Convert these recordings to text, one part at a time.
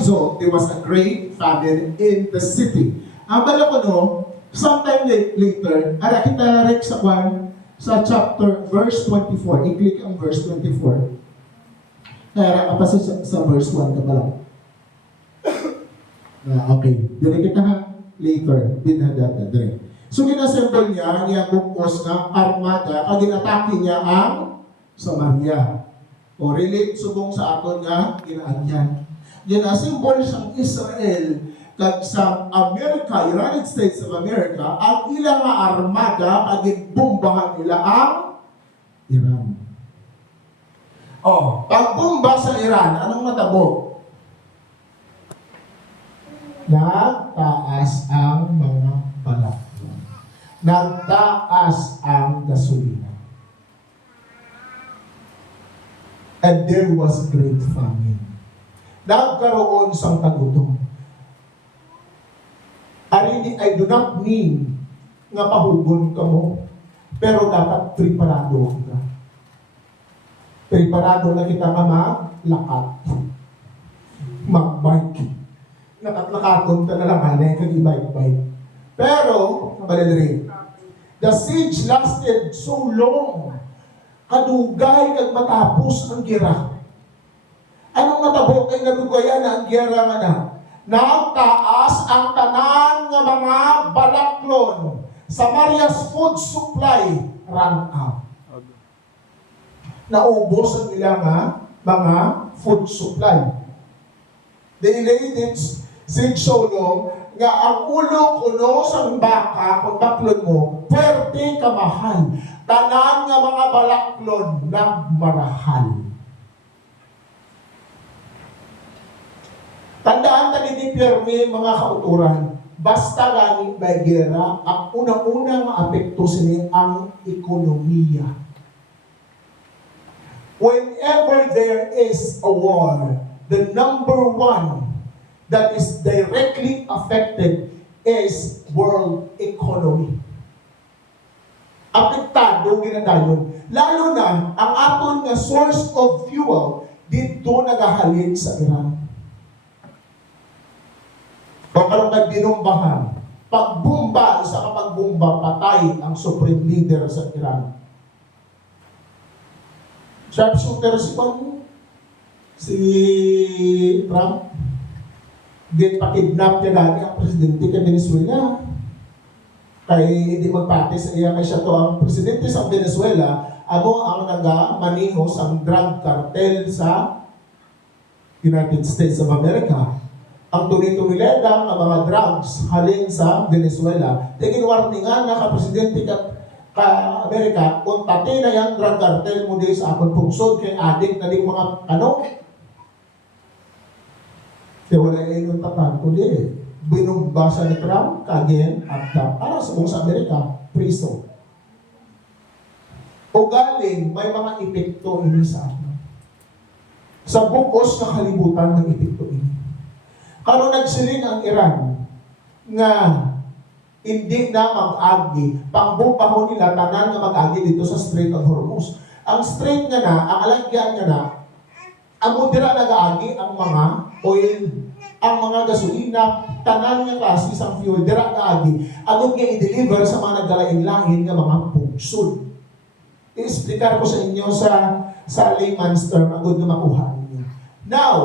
result, there was a great famine in the city. Ang bala ko no, sometime later, ara kita rek sa chapter, verse 24. I-click ang verse 24. Ara apa sa verse 1 ka pala. Okay, dire kita ha, later, din ha data, dire. So ginassemble niya, ang iyang bukos ng armada, kag ginatake niya ang Samaria. O relate subong sa aton nga ginaanyan. Ginasimbol siyang Israel kag sa Amerika, United States of America, ang ilang armada kag gimbombahan nila ang Iran. Oh, pagbomba sa Iran, anong natabo? Nagtaas ang mga balaklan. Nagtaas ang gasolina. And there was great famine. Nagkaroon sang tagutom. I do not mean nga pahugon ka mo, pero dapat preparado ka. Preparado na kita nga maglakat. Mag-bike. Nakatlakaton ka na lang, hanay kag i-bike-bike. Pero, balidri, the siege lasted so long. Kadugay kag matapos ang gira. Anong natabo kay nadugayan na ang gira nga na? Nagtaas ang tanan nga mga balaklon. Samaria's food supply ran out. Naubos ang ilang mga food supply. They laid it siege so long nga ang ulo kuno sang baka kung baklon mo, pwerte kamahal. Tanan nga mga balaklon nagmarahal. Tandaan tani ni Pierre mga kauturan, basta ganing may gera, ang unang-unang maapekto sini ang ekonomiya. Whenever there is a war, the number one that is directly affected is world economy. Apektado ginadayon. Lalo na, ang aton nga source of fuel dito nagahalin sa Iran. O karon kay binumbahan. Pagbumba, isa ka pagbumba, patay ang supreme leader sa Iran. Sharpshooter si Trump. Di pa-kidnap niya dati ang presidente kay Venezuela. Kay hindi magpati sa iya kay siya to ang presidente sa Venezuela, amo ang naga-manihos ang drug cartel sa United States of America. Ang tunituleda ng mga drugs halin sa Venezuela. Tingin warningan na ka-presidente ka Amerika, kung pati na yung drug cartel mo di sa akong pungsod kay adik na di mga kaya wala yung tatan, kundi binumbasa ni Trump, kagin, at para sa buong sa Amerika, priso. O galing, may mga epekto ini sa atin. Sa bukos na kalibutan ng epekto ini. Karon nagsiling ang Iran nga hindi na mag-agi, pangbubahon nila tanan nga mag-agi dito sa Strait of Hormuz. Ang strait nga na, ang alagyan nga na, ang mudira nag-agi ang mga oil, ang mga gasolina, tanan nga klase sa fuel, dira nag-agi, agad nga i-deliver sa mga nagdalain-langin nga mga pungsod. I-explicar ko sa inyo sa layman's term, agad na makuha ninyo. Now,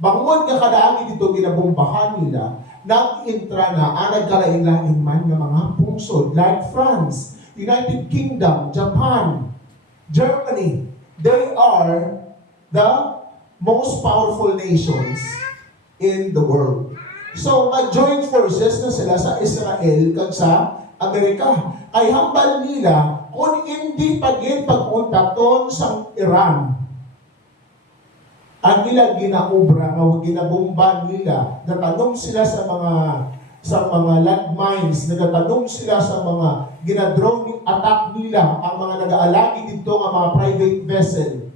bangod nga kadaagi dito ginabombahan nila, nag-intra na ang nagkalain-lain man ng mga pungsod like France, United Kingdom, Japan, Germany. They are the most powerful nations in the world. So, mag-join forces na sila sa Israel kag sa Amerika. Ay hambal nila kung hindi pagin pag-unta ton sa Iran. Ang ila ginaubra, o ginabomba nila, natanong sila sa mga landmines, nagatanong sila sa mga ginadrone attack nila, ang mga nag-aalagi dito, ang mga private vessel,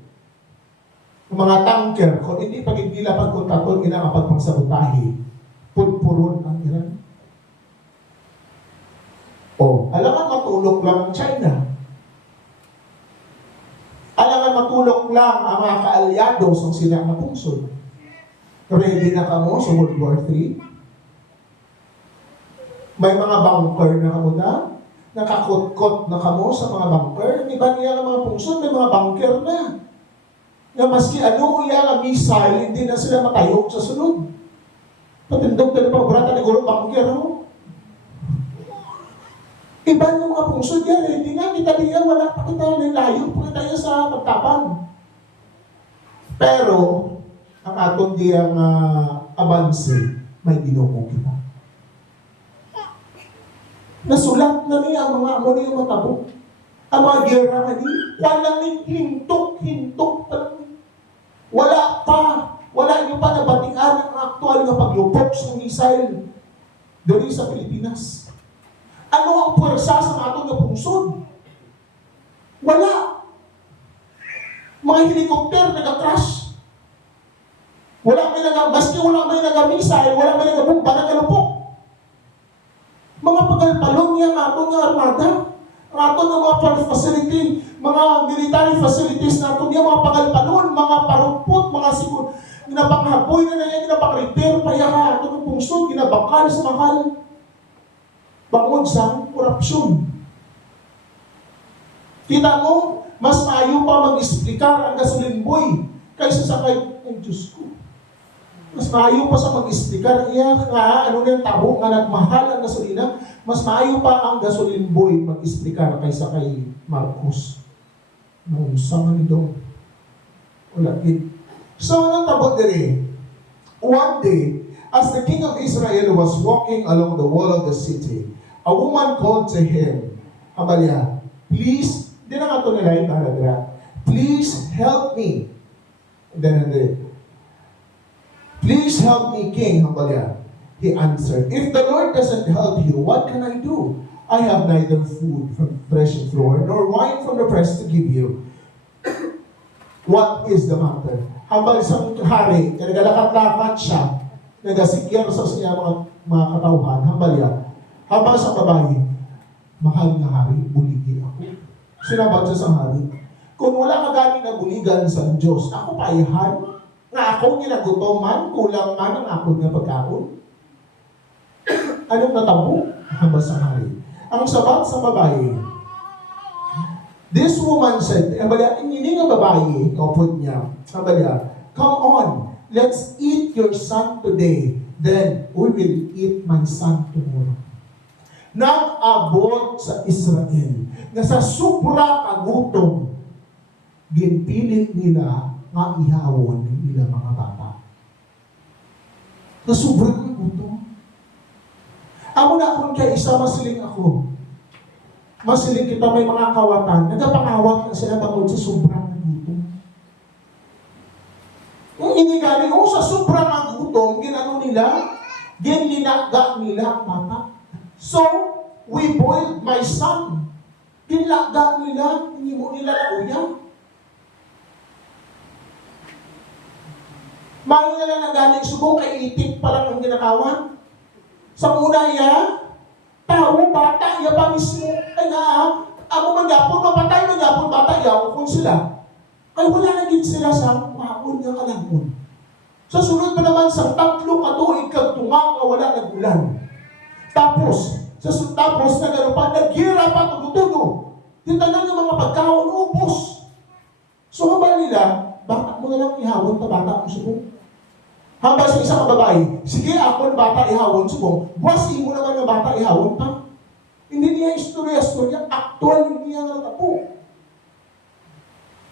mga tanker, kung hindi pagin nila pagkuntaton, ginakapagpagsabotahe, purpuron ang Iran. Alangan matulog lang ang China. Alangan matulog lang ang mga kaalyado sa sila na pungsod. Ready na kamo sa World War III? May mga bunker na kamo na? Nakakot-kot na kamo sa mga bunker? Di ba niya ang mga pungsod? May mga bunker na. Na maski ano iya ang missile, hindi na sila matayog sa sunod. Patindog na pa, brata ni Guro bunker mo. Iba ng mga pungsod yan, hindi nga kita diya, wala pa kita nilayo, pa kita sa pagtapang. Pero, ang atong diyang abanse, may ginoo kita. Nasulat na niya ang mga amo niya matabo. Ang mga gera na niya, walang hintok pa lang. Wala niyo pa nabatian ang aktual na paglupok sa missile doon sa Pilipinas. Ano ang puwersa sa atong na pungsod? Wala. Mga helikopter nag-crash. Maski wala may nag-missile, wala may nag-bomba, nag-alupok. Mga pagalpalong yan atong nga armada. Ang atong nga mga facility, mga military facilities natin, yung mga pagalpalon, mga parupot, mga sigur, ginapanghapoy na yan, ginapang-repair, paya ka atong pungsod, ginabakal sa mahal. Bangod sa korupsyon. Kita mo, mas maayo pa mag-explicar ang gasoline boy kaysa sa kay Diyos ko. Mas maayo pa sa mag-explicar iya nga ano na yung tabo nga nagmahal ang gasolina, mas maayo pa ang gasoline boy mag-explicar kaysa kay Marcos. Noong sama ni Dong. Wala gid. So anong tabo diri? One day, as the king of Israel was walking along the wall of the city, a woman called to him, Amalia, please, di na nga ito nila yung paragraph, please help me. Then, please help me, King Amalia. He answered, if the Lord doesn't help you, what can I do? I have neither food from the threshing floor, nor wine from the press to give you. What is the matter? Habang isang hari, nagalakat-lakat siya, nagasikyan sa siya mga katauhan, Amalia, habang sa babae, mahal na hari, buligi ako. Sinabat siya sa hari, kung wala ka gani na buligan sa Diyos, ako paihan, na ako ginagutoman, kulang man ang ako nga pagkaon. Anong natabo? Habang sa hari. Ang sabat sa babae, this woman said, hindi nga babae, kapod niya, come on, let's eat your son today, then we will eat my son tomorrow. Nag-abot sa Israel na sa sobra kagutom, ginpilit nila nga ihawon nila mga bata. Sa sobrang kagutom. Ako na kung kaya isa masiling ako. Masiling kita may mga kawatan. Nagapangawat na sila tungkol sa sobrang kagutom. Kung inigali, sa sobrang kagutom, ginano nila, ginlinaga nila ang bata. So, we boiled my son. Dinlaga nila, hindi mo nila na uyang. Mayo na lang nagaling subong kay itik pa lang ang ginakawan. Sa una tao, bata, iya pa mismo. Ay nga, ako magyapon, mapatay, magyapon, bata, yaw kung sila. Ay wala na din sila sa maon nga kalangkon. Sa sunod pa naman, sa 3 katuig kagtunga nga wala nagulan. Tapos nagano pa, nagira pa tugo-tugo. Tintanan yung mga pagkaon, ubos. So habang nila, bata mo na lang ihawon pa bata ang subong. Habang sa isang babae, sige ako bata ihawon subong, buwasi mo naman ng bata ihawon pa. Hindi niya istorya, aktual hindi niya natapo.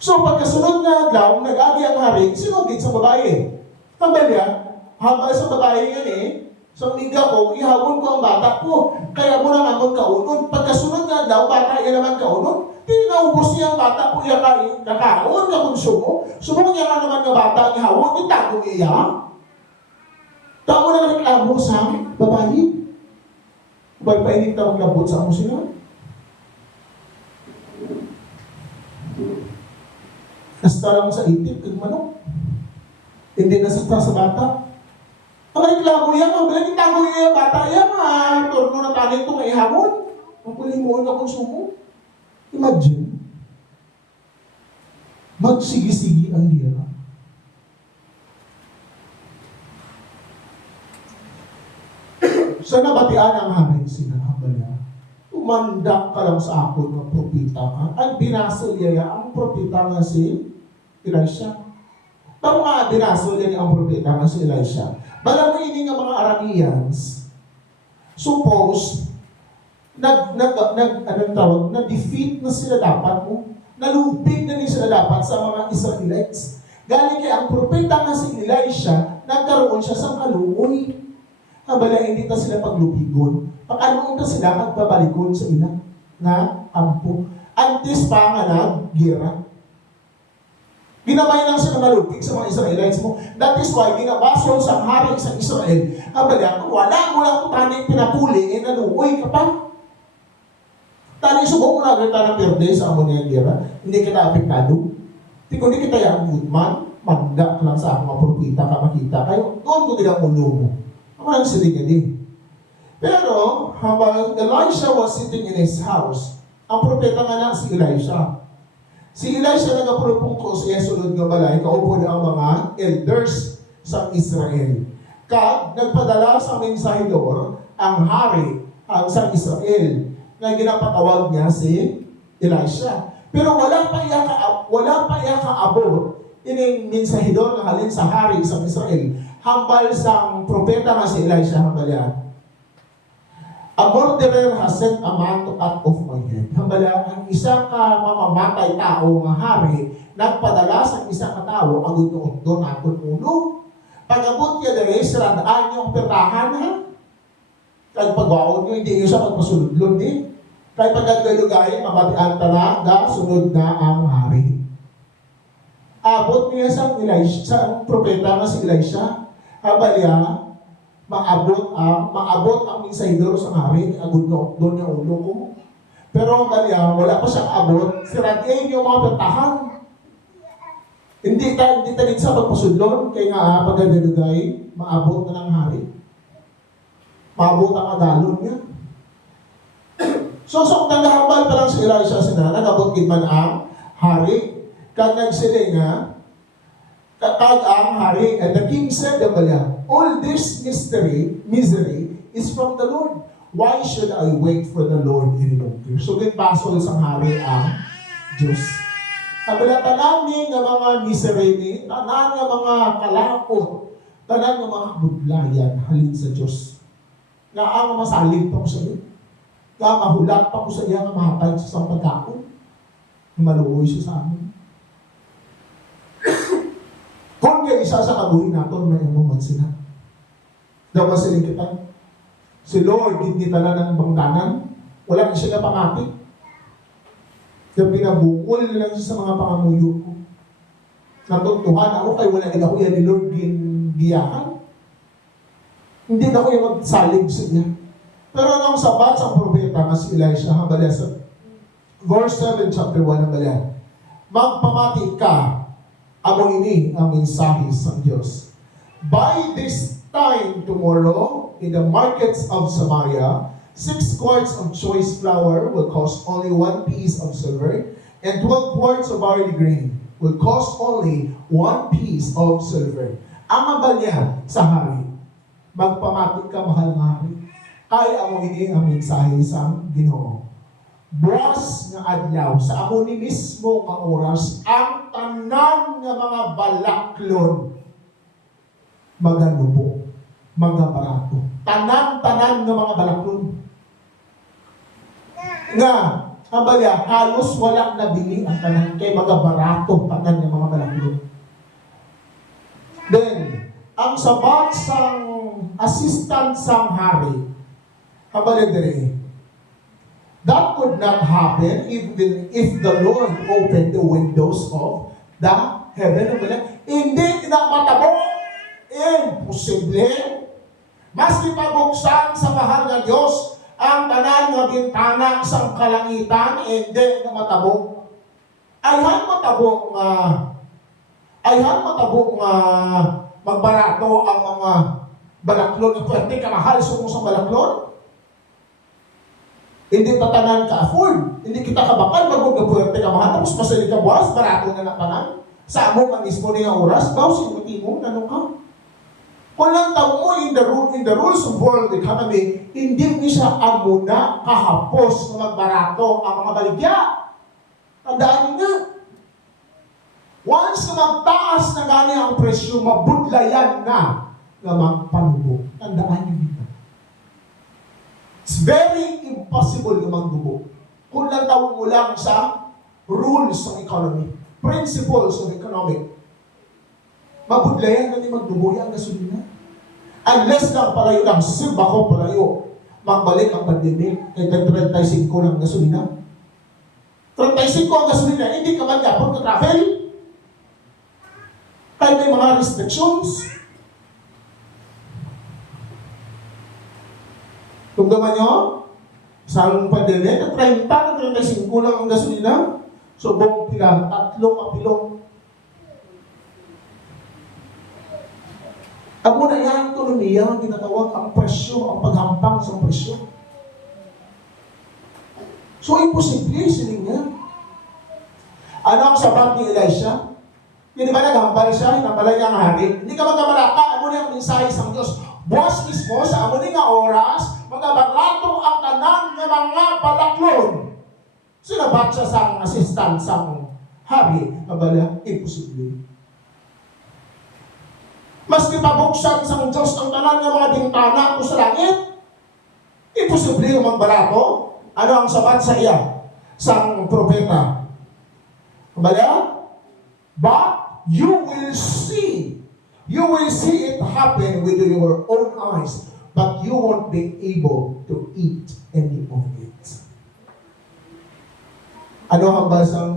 So pagkasunod na adlaw, nag-agi ang hari, sinugid sa babae. Habang niya, habang sa babae yan so liga ko, ihawon ko ang bata ko. Kaya mo na nga kaunon. Pagkasunod nga daw, bata yan naman kaunon. Hindi naubos niya ang bata ko, iya kakaon, kakonsumo. Sumo niya nga naman ng bata, ihawon, itago niya. Tao na reklamo sa babae. Painit na maglabot sa amo sila. Hasta lang sa itip, kag manok. Hindi nasakta sa bata. Ang reklamo yan, ang bilang itago niya yung bata yan, turno na tanin ito nga ihawon. Ang kulimuon na konsumo. Imagine, magsigi-sigi ang hira. Sa nabatian ang hari sinahabal niya, umandak ka lang sa ako ng propita ka. Ang binasol niya ang propita nga si Elisha. Pero nga binasol niya ang propita nga si Elisha. Bala mo ini nga mga Arameans, suppose, na-defeat na sila dapat mo. Nalupig na sila dapat sa mga Israelites. Galing kay ang propeta nga si Elisha, nagkaroon siya sa kaluoy. Habala, hindi ta sila paglupigon. Pag-ano ta sila, magbabalikon sa ina na ampo. Antes pa nga nag-gira. Ginamay lang sila malupig sa mga Israelites mo. That is why, ginabasol sa hari sa Israel. Habala, wala mo lang kung tanay pinapuli, naluoy ka pa. Tanay subok mo na agad ng perde sa amo niya gira. Hindi kita apektado. Hindi kita yung goodman, manda lang sa akong mga propita ka makita. Kayo, doon ko nilang ulo mo. Ang siling niya din. Pero, habang Elisha was sitting in his house, ang propeta nga na si Elisha. Si Elisha nagapurupong ko sa sulod nga balay, kaupo na ang mga elders sa Israel. Kag, nagpadala sa mensahidor ang hari sa Israel na ginapatawag niya si Elisha. Pero wala pa iya kaabot ining mensahidor na halin sa hari sa Israel. Hambal sang propeta nga si Elisha hambal yan. A murderer has sent a man to cut off my head. Hambal yan, ang isang mamamatay tao nga hari, nagpadala sa isang tao, agad doon akong ulo. Pag-abot niya dere, siradaan niyo ang pertahan, ha? Kahit pag-waon niyo, hindi niyo siya magpasuludlon, eh. Kahit pag-aglugayin, mabatian talaga, sunod na ang hari. Abot niya sa Elisha, sa propeta nga si Elisha, habalya, maabot ang mensahidor sa hari, agad doon niya ulo ko. Pero habalya, wala pa siyang abot, siradain niyo mga pertahan. Hindi talit sa pagpasudlon, kaya nga pag-aglugayin, maabot na ng hari. Maabot ang agalon niya. So, nagahambal pa lang si Elisha sina, nagabot man ang hari. Kag nagsiling nga, kag ang hari, and the king said, all this misery is from the Lord. Why should I wait for the Lord any longer? So, ginpasol sa hari ang Diyos. Kabila tanan ni nga mga misery, tanan nga mga kalakot, tanan nga mga budlayan, halin sa Diyos. Nga ang masalig pa ko sa iyo. Nga mahulat pa ko sa iya nga mahatay sa isang pagkaon. Maluoy siya sa amin. Kung yung isa sa kabuhin natin, may umuman sila. Daw masiling kita. Si Lord, hindi tala ng bangdanan. Wala na siya na pangapit. Kaya pinabukol na lang siya sa mga pangamuyo ko. Natuntuhan ako kay wala din ako yan ni Lord giyahan. Hindi na ko yung magsalig sa niya. Pero nung sabat sa propeta na si Elisha, habala sa verse 7, chapter 1, habala, magpamati ka, among ini ang mensahe sa Diyos. By this time tomorrow, in the markets of Samaria, 6 quarts of choice flour will cost only 1 piece of silver, and 12 quarts of barley grain will cost only 1 piece of silver. Ang abalya sa hari, magpamati ka, mahal na hari. Kaya amo ini ang mensahe sa Ginoo. Buwas nga adlaw sa amo ni mismo nga oras ang tanan nga mga balaklon maganubo, magabarato. Tanan nga mga balaklon. Nga, kabalya, halos wala na bili ang tanan kay magabarato tanan nga mga balaklon. Then, ang sabat sang assistant sang hari, kabalya dire, that could not happen even if the Lord opened the windows of the heaven. Hindi na matabo. Imposible. Maski pabuksan sa mahal na Diyos ang tanan nga bintana sa kalangitan, hindi na matabo. Ayhan matabo nga magbarato ang mga balaklon. Pwede ka mahal sumo sa balaklon. Hindi tatanan ka-afford. Hindi kita kabakal, magugapwerte ka mahal. Tapos masali ka buwas, barato na nakanan. Sa amo ka mismo niya oras, baw, sinuti mo, nanong ka. Kung lang tao mo in the rules of world economy, hindi mo siya amuna kahapos na magbarato ang mga baligya. Tandaan niyo na. Once na magtaas na gani ang presyo, mabudlayan na magpanubo. Tandaan niyo dito. It's very impossible na magdubo. Kung lang tao mo lang sa rules ng economy, principles of economic, mabudlayan na ni magdubo ang gasolina. Unless lang palayo lang, simba ko palayo, magbalik ang pandemic, kay 35 ng gasolina. 35 ang gasolina, hindi ka man yapon ka travel. Kahit may mga restrictions. Tunggaman nyo, sa pandemic, 30 na 35 lang ang gasolina. So, buong pila, 3 kapilong. Ang muna yan, ekonomiya, ang ginatawag ang presyo, ang paghampang sa presyo. So, imposible, siling niya. Ano ang sabat ni Elisha? Hindi ba naghambal siya, hinabalay niya ang hari? Hindi ka magkamalaka, amo niya ang mensahe sa Diyos. Buwas mismo, sa amo niya oras, magabarato ang tanan ng mga palaklon. Sinabat siya sa assistant sa hari, abala, imposible. Maski pabuksan sa Diyos ang tanan ng mga bintana ko sa langit, imposible yung magbarato. Ano ang sabat sa iya? Sang propeta. Kumbaga, but you will see it happen with your own eyes, but you won't be able to eat any of it. Ano ang basang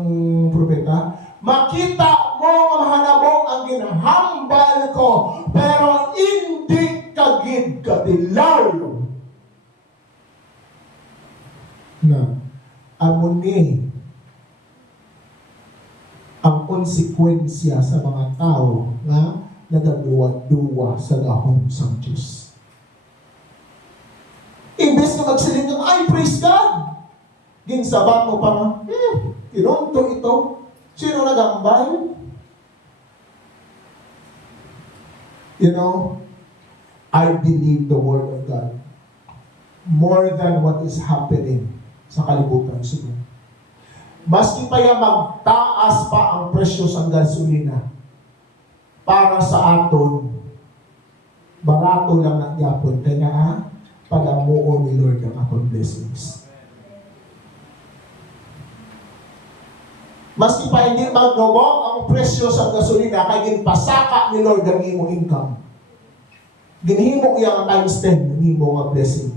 propeta? Makita mo ang hanabong ang ginahambal ko, pero hindi kagid kadilaw. Na, amuni ang konsekwensya sa mga tao na nagaduwa-duwa sa gahom sa Diyos. Imbes na magsiling ng, ay, praise God! Ginsabat mo pa nga, tinonto ito. Sino nagambay? You know, I believe the Word of God more than what is happening sa kalibutan siguro. Maski pa yung magtaas pa ang presyo sa gasolina para sa aton, barato lang ng yapon. Kaya palamuon ni Lord ang aton blessings. Maski pa hindi magnobo ang presyo sa gasolina, kaya ginpasaka ni Lord ang imong income. Ginhimo iya ang times 10 ng imong blessing.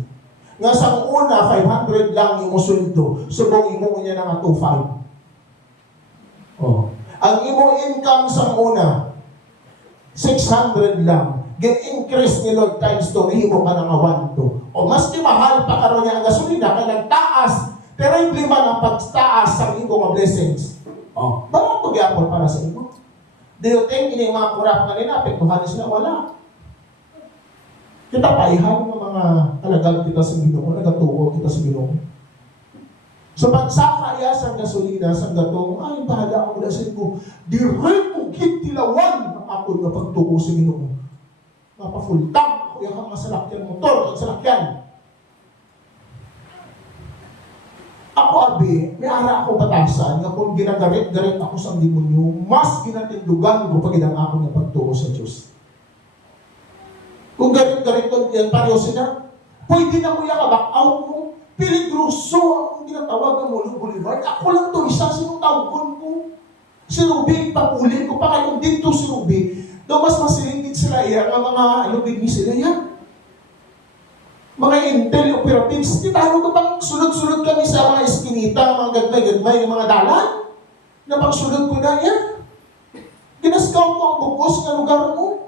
Nga sa una, 500 lang yung sweldo. Subong imo niya na nga 2,500. Oh. Ang imo income sa una, 600 lang. Get-increase ni Lord times 2, nahimo ka na nga 1,2. O mas di mahal pa karon niya ang gasolina, kaya nagtaas. Terrible man ang pagtaas sa imong blessings. Oh. Bakit ito gyapon para sa imo? Do you think ini mga kurap na nila, apektuhan sila? Wala. Kita paihan ng mga talagang kita sa Ginoo, nagatuo kita sa Ginoo. So pagsaka iya sa gasolina, sa gatong, ay bahala ako na sa inyo. Direct kong kitilawan ang ako na pagtuo sa Ginoo. Mapa-full tank ako yung mga salakyan motor, at salakyan. Ako abi, may ara ako batasan, nga kung ginagarit-garit ako sa demonyo, mas ginatindugan ko pag ako na pagtuo sa Diyos. Kung garit-garit ko yan, pareho sila, pwede na mo yung back out mo. Peligroso ang ginatawag ng Molo Boulevard. Ako lang to, isa sinutawgon ko. Si Ruby, papulin ko pa kayong dito si Ruby. Daw mas masilingit sila yan, ang mga alubig ni sila yan. Mga intel operatives, di tayo ka pang sunod-sunod kami sa mga eskinita, mga gagmay-gagmay, mga dalan. Na pang sunod ko na yan. Ginascout mo ang bukos na lugar mo.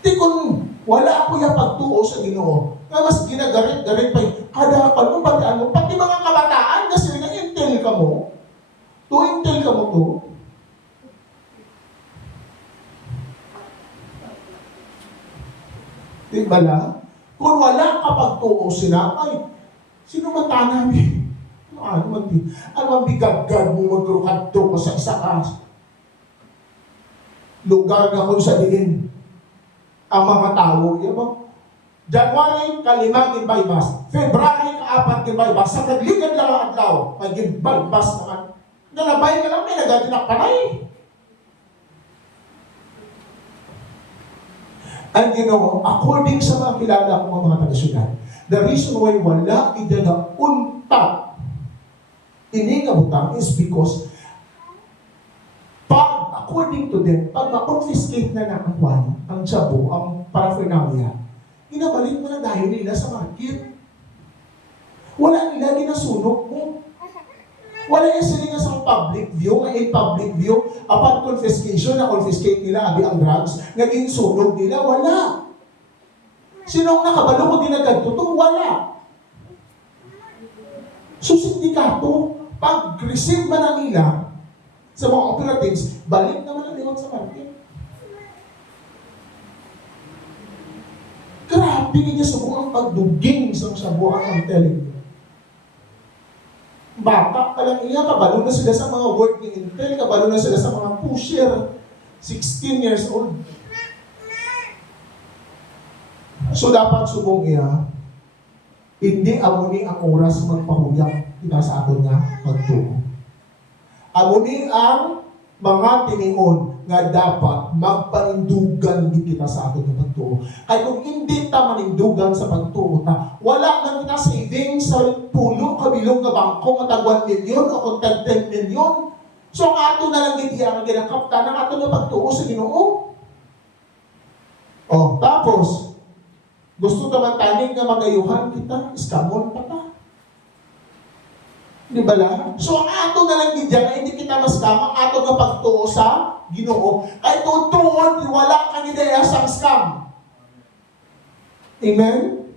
Di kung wala ako yung pagtuo sa Ginoo, nga mas ginagarit-garit pa yung kadakal mo, bataan mo, pati mga kabataan, kasi nga intel ka mo. Intel ka mo to. Di ba na? Kung wala ka pagtuo sila, ay, sino man tanami? Ano man bigagad mo magkrukanto ka sa isa ka? lugar nga kung sa diin ang mga tao. Yan ba? January, kalimang gibaybas. February, kaapat gibaybas. Sa nagligad lang ang adlaw, may gibaybas naman. Nalabay na lang, may nagadinak panay. And you know, according sa mga kilala ko mga taga-syudad, the reason why wala idada unta ini nga butang is because according to them, pag ma-confiscate na ng ang shabu, ang paraphernalia, inabalik mo na dahil nila sa market. Wala nila ginasunog mo. Wala yung sila nga sa public view, nga public view, upon confiscation, na-confiscate nila, abi ang drugs, naging sunog nila, wala. Sino ang nakabalo mo dinagagtutong? Wala. So, sindikato, pag-receive man na nila, sa mga operatives, balik naman ang liwag sa market. Grabe niya sa buong pagduging sa buong ang telling you. Bata pa lang niya, kabalo na sila sa mga work ni Intel, kabalo na sila sa mga pusher, 16 years old. So dapat subong iya, hindi amuni ang oras magpahuyang kita sa aton nga pagtuo. Amuni ang mga tinion nga dapat magpanindugan di kita sa aton nga pagtuo. Kaya kung hindi ta manindugan sa pagtuo ta, wala man kita savings sa pulo kabilog nga bangko nga tag 1 million o kung tag 10 million. So ang ato na lang gid iya nga ginakapta ng ato nga pagtuo sa Ginoo. Oh, tapos gusto naman tanig nga magayuhan kita, iskamon pa ta. Di ba lang? So ang ato na lang gid nga hindi kita maskam, ang ato nga pagtuo sa Ginoo. Kay tutuon wala kang ideya sa scam. Amen?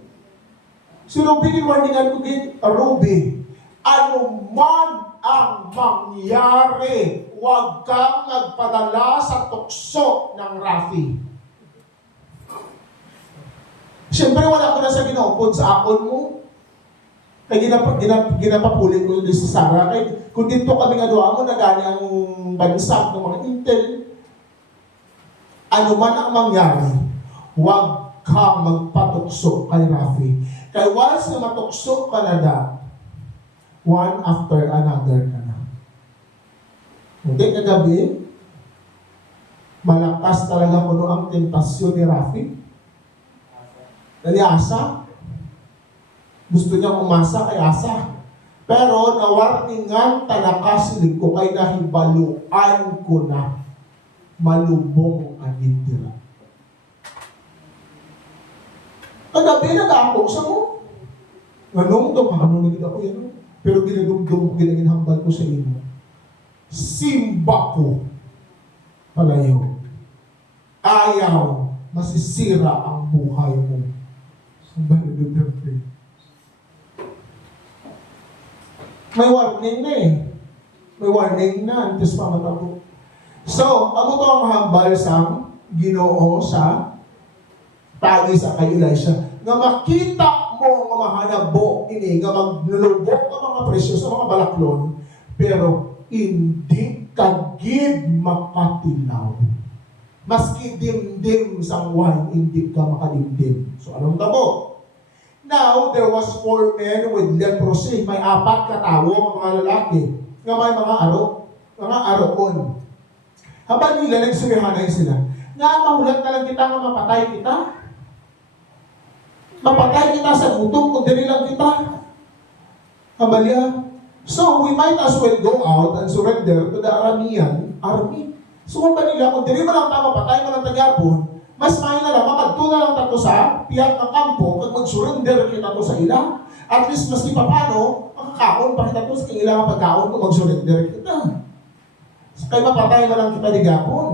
Si Ruby, warningan ko din, Ruby, ano man ang mangyari, huwag kang magpadala sa tukso ng Rafi. Siyempre, wala ko na sa ginaupod sa akon mo. Kaya ginapapulit ko din sa Sarah. Kaya kung dito kami nga doon mo, nagani ang bansag ng mga Intel, ano man ang mangyari, huwag kang magpatukso kay Rafi. Kaya once na matukso ka na da, one after another ka na. Hindi na gabi, malakas talaga kuno ang tentasyon ni Rafi. Naliasa. Gusto niya umasa kay asa. Pero nawarningan talakasilig ko kay nahibaluan ko na malubong ang itira. Kagabi nag-ako sa mo. Ganong to, kakanunigid ako yan. Pero ginagumdum ko, ginaginhambal ko sa inyo. Simba ko palayo. Ayaw masisira ang buhay mo. May warning na eh. May warning na. Antes pa matabo. So, ako to ang hambal sa Ginoo sa tagi sa kay Elisha. Nga makita mo nga mahanabo ini, nga magnulubok ka mga presyo sa mga balaklon, pero hindi kagid makatilaw. Maski dimdim sa wine, hindi ka makadimdim. So, anong tabo? Now, there was 4 men with leprosy. May 4 katawo, mga lalaki, nga may mga aroon. Habang nila, nagsulihanay sila. Nga, mahulat na lang kita nga mapatay kita. Mapatay kita sa gutom kung dili lang kita. Kabalya. So, we might as well go out and surrender to the Aramean army. So, kung ba nila, kung dili mo lang ta mapatay mo lang tagyapon, mas mahin na lang, makagto na lang tato sa piyat ng kampo, kag mag-surrender kita to sa ila. At least, maski pa paano, makakaon pa kita to sa ilang pagkaon kung mag-surrender kita. So, kaya mapatay mo lang kita digapon.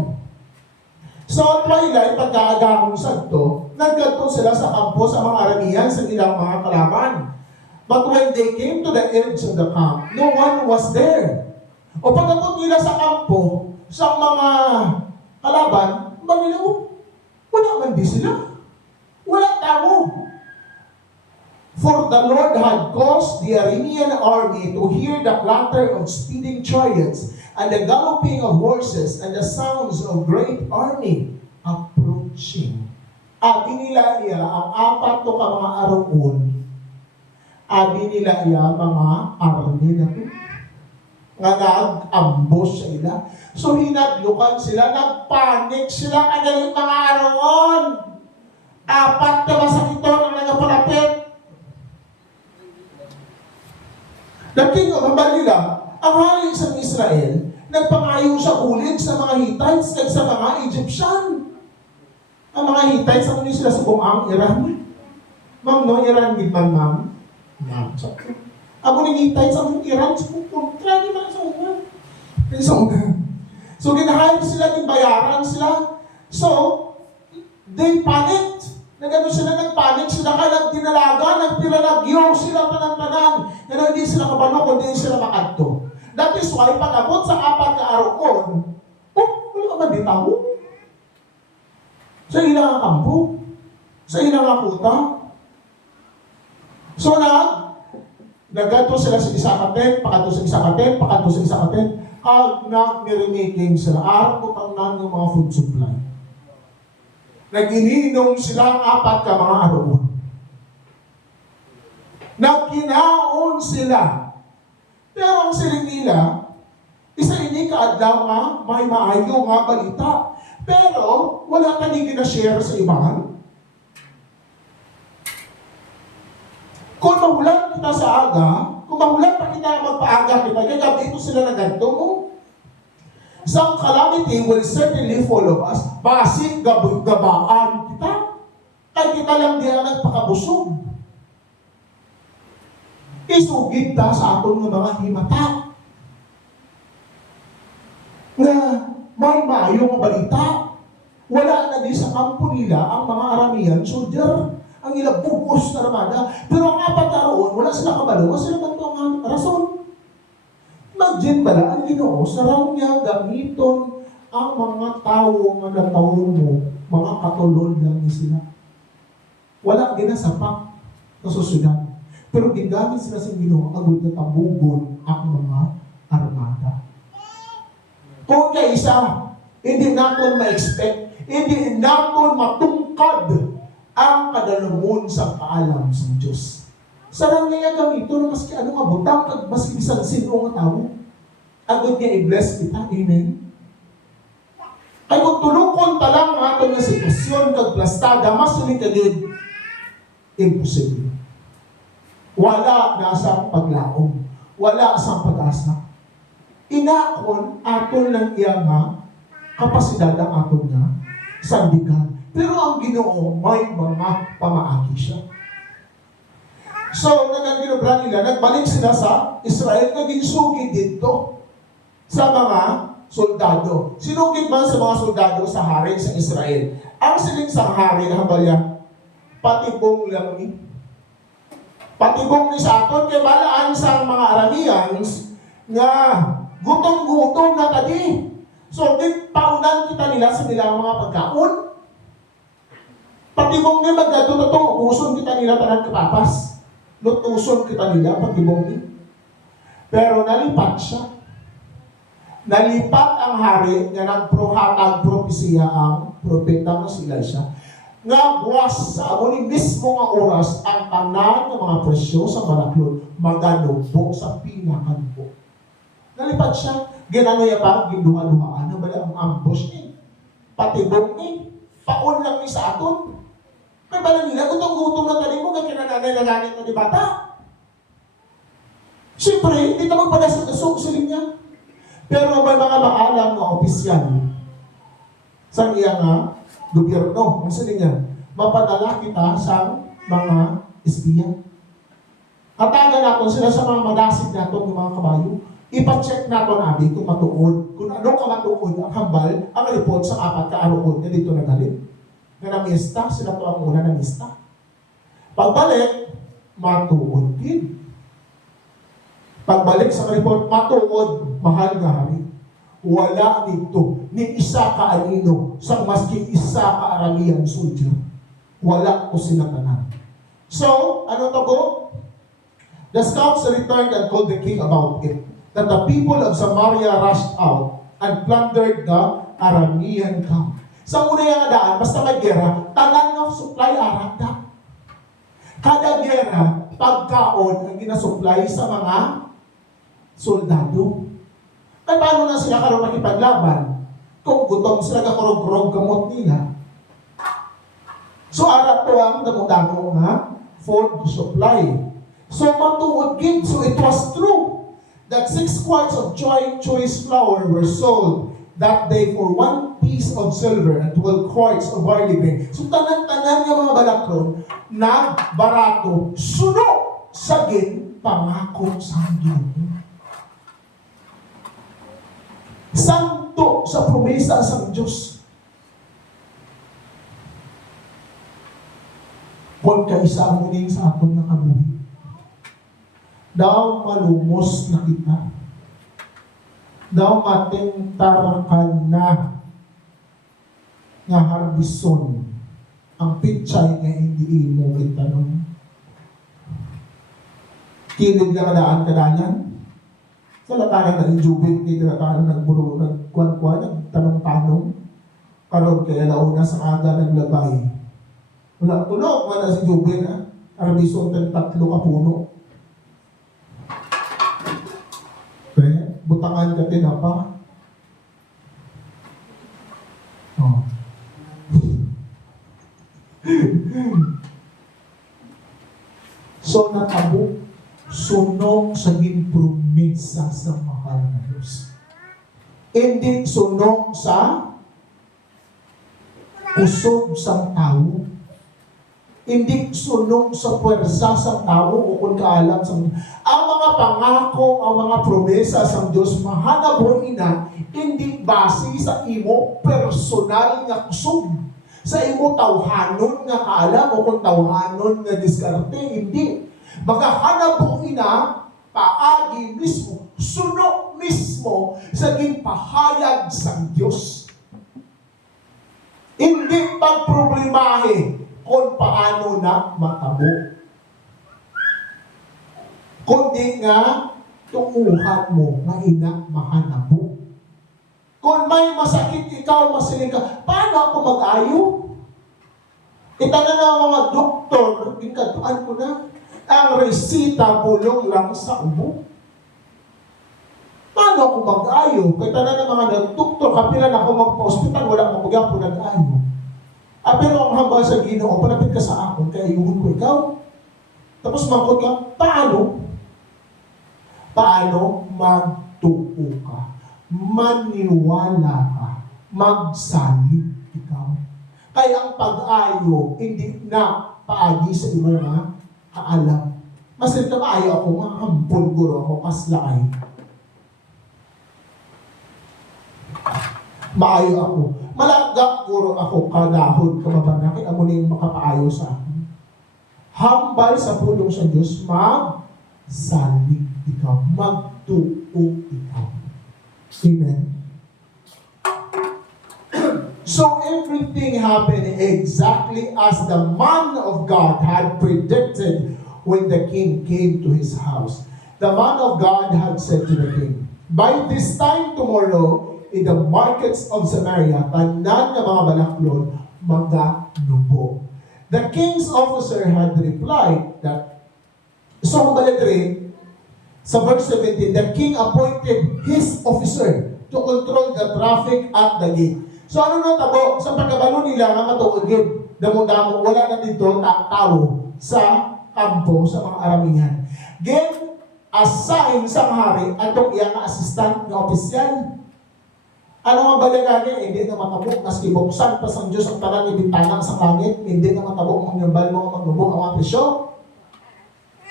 So, at twilight, pagkaagahong sagto, naggadto sila sa kampo sa mga Aramean sa ilang mga kalaban. But when they came to the edge of the camp, no one was there. O pagkakot nila sa kampo, sa mga kalaban, manilaw, wala man di sila. Wala tao. For the Lord had caused the Aramean army to hear the clatter of speeding chariots and the galloping of horses, and the sounds of great army approaching. Abi nila iya ang apat to ka mga aron. Abi nila iya mga army na nga nag-ambush sa ila. So hinadlukan sila, nagpanik sila, kagaling mga aron. Apat na masakiton ang nagapalapit. Dating ang nila, ang hari sa Israel, nagpangayo sa ulit sa mga Hittites at sa mga Egyptian. Ang mga Hittites, ano sila sa buong Iran? Ma'am, no? Iran, gid man, ma'am? Ma'am, sakto. Ako ni Hittites, ang Iran, sa kontra, di ba sa una? So, ginahayag sila, bayaran sila. So, they panicked. Nagano sila, nagpanik sila, kaya nagdinalaga, nagpilalagyo sila panang-tanan. Kaya hindi sila kabalo, kundi sila makadto. That is why, pag-abot sa apat na araw-on, wala ka man bitaw. Sa ilang ang kampo, sa ilang ang kuta. So nagato sila sa isa katen, pakato sa isa katen, pakato sa isa katen, kag nag-remaking sila, araw ko tangnan ng mga food supply. Nag-ininom sila ang apat ka mga araw. Nagkinaon sila. Pero ang siling nila, isa ini kaadlaw nga may maayo nga balita. Pero wala ka din na-share sa ibahan. Kung mahulan kita sa aga, kung mahulan pa kita magpaaga kita, kaya gabi ito sila naganto mo. Some calamity will certainly follow us. Basig gabaan kita. Kaya kita lang di ang nagpakabusog. Isugid ta sa aton ng mga himata. Nga may maayong balita. Wala na di sa kampo nila ang mga Aramean soldier. Ang ilang bugos na ramada. Pero ang apat na roon, wala sila kabalo. Wala sila ganito ang rason. Imagine pala, ang Ginoo, saraw niya gamiton ang mga tao nga natawon mo, mga katulod lang ni sila. Wala ginasapak na susunod. Pero gigamit sila sa Ginoo, agad na tabugon ang mga armada. Kung kaya isa, hindi natin ma-expect, hindi natin matungkad ang kadalumon sa kaalam sa Diyos. Sarang niya gamito na maski ano nga butang, maski isang sino nga tao. Agad niya i-bless kita. Amen? Ay kung tulukon talang ang ato nga sitwasyon kag plastada, mas ulit agad, imposible. Wala na sa paglaom. Wala sa pag-asa. Inakon aton lang iya nga kapasidad ang aton nga sandigan. Pero ang Ginoo may mga pamaagi siya. So, nagagilobra nila, nagbalik sila sa Israel, naging sugid dito sa mga soldado. Sinugid man sa mga soldado sa hari sa Israel. Ang siling sa hari na habalya, patibong lang ni. Patibong ni sa aton, kaya balaan sa mga Arameans nga gutom-gutom na tadi. So, di paunan kita nila sa nilang mga pagkaon. Patibong ni magkatuto, uson kita nila tanang kapapas. Lutuson kita nila, patibong ni. Pero nalipat siya. Nalipat ang hari nga nagprohatag propesiya ang propeta nga si Elisha. Nga buwas sa amo ni mismo nga oras ang tanan ng mga presyo sa balaklon maganubo sa pinakanbo. Nalipat siya. Ginanoya pa, ginduha-duhaan na bala ang ambush ni. Patibong ni. Paon lang ni sa aton. Kaya bala nila, gutom-gutom na talim mo, kaya kinananay na ganit na di bata. Siyempre, hindi ka magpadasag-dasog sa linya. Pero may mga maalam na opisyal sa iya nga gobyerno, ang sa linya, mapadala kita sa mga espiya. Hatagan natin sila sa mga madasid natin ng mga kabayo. Ipa-check natin abi kung matuod. Kung ano ka matuod ang hambal, ang report sa apat ka aroon na dito nagalit. Na namista, sila to ang una namista. Pagbalik, matuod din. Pagbalik sa report, matuod, mahal nga hari. Wala dito ni isa ka anino sa maski isa ka Aramean soldier. Wala ko sinatanan. So, ano tabo? The scouts returned and told the king about it. that the people of Samaria rushed out and plundered the Aramean camp. Sa una yung daan, basta may gera, talan ng supply aranda. Kada gera, pagkaon ang ginasupply sa mga soldado. Ay paano na sila karoon makipaglaban? Kung gutom sila kakurog-kurog gamot nila. So arap to ang damo-damo nga food supply. So matuod gid. So it was true that 6 quarts of choice flour were sold that day for 1 piece of silver and 12 quarts of barley grain. So tanan-tanan nga mga balakron nagbarato suno sa gin pangako sa Ginoo. Santo sa promesa sa Diyos. Kung kaisa mo din sa atong nakabuhi, daw malumos na kita. Daw matentar ka na nga harbison ang pitsay nga hindi mo itanong. Kilid ka kadaan kadanan. Sa lataran na injubit, kaya lataran nagburo, nagkuan-kuan, nagtanong-tanong. Karoon kaya launa sa aga naglabay. Wala tulog, wala si Jubin, ha? Arbison, 3 ka puno. Okay, butangan ka tinapa. Oh. So, natabo, sunog sa ginpromisa sa mahal na Diyos. Hindi sunog sa kusog sa tao. Hindi sunog sa puwersa sa tao o kung kaalam sa ang mga pangako, ang mga promesa sa Diyos, mahanap ina, hindi base sa imo personal nga kusog. Sa imo tawhanon nga kaalam o kung tawhanon nga diskarte, hindi. Magahanap ina, paagi mismo, sunog mismo sa ginpahayag sa Diyos. Hindi pagproblemahe kung paano na matabo. Kundi nga, tuuhan mo na ina mahanabo. Kung may masakit ikaw, masiling ka, paano ako mag-ayo? Itanan na mga doktor, ikatuan ko na, ang resita bulong lang sa ubo. Paano ako mag-ayo? Itanan na mga doktor, kapilan ako magpa-hospital, wala akong mag-apo nag-ayo. Pero ang hamba sa Ginoo, palapit ka sa akin, kaya iuhon ko ikaw. Tapos mangkot ka, paano? Paano magtuo ka? Maniwala ka? Magsalit ikaw? Kaya ang pag-ayo, hindi na paagi sa imo nga kaalam. Masin na maayo ako, mahampon guro ako, kaslakay. Maayo ako. Malagak guro ako kadahon kamabana kaya mo na yung makapaayo sa akin. Hambal sa pulong sa Diyos, magsalig ikaw, magtuo ikaw. Amen. So everything happened exactly as the man of God had predicted when the king came to his house. The man of God had said to the king, by this time tomorrow, in the markets of Samaria, tanan ng mga balaklon, maganubo. The king's officer had replied that, so kung baladre, sa verse 17, the king appointed his officer to control the traffic at the gate. So ano na tabo? Sa pagkabalo nila nga matuogid, damo-damo, wala na dito tao sa kampo, sa mga aramihan. Again, assign sa hari atong iyang assistant na opisyal. Ano nga balagani? Hindi na matabok, maski buksan pa sa Diyos ang tanan ni bintana sa langit, hindi na matabok ang nyambal mo magnubok ang mga presyo.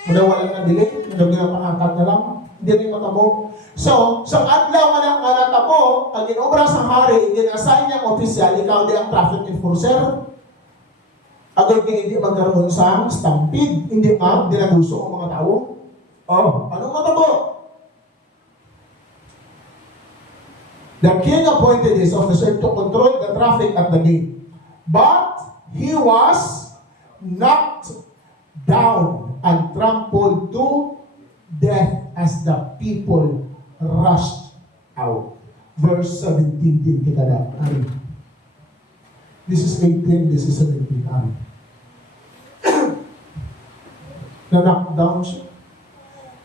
Muna wala na dili, muna ginapangangkat na lang, hindi rin matabok. So, sa adlaw nga ng natabok, ang ginobra sa hari, hindi na-assign niyang opisyal, ikaw di ang traffic enforcer. Agad kaya hindi magkaroon sa stampede, hindi dinaguso ang mga tao. Oh, anong matabok? The king appointed his officer to control the traffic at the gate. But he was knocked down and trampled to death as the people rushed out. Verse 17 din kita na. This is 18, this is 17. Na-knockdown siya.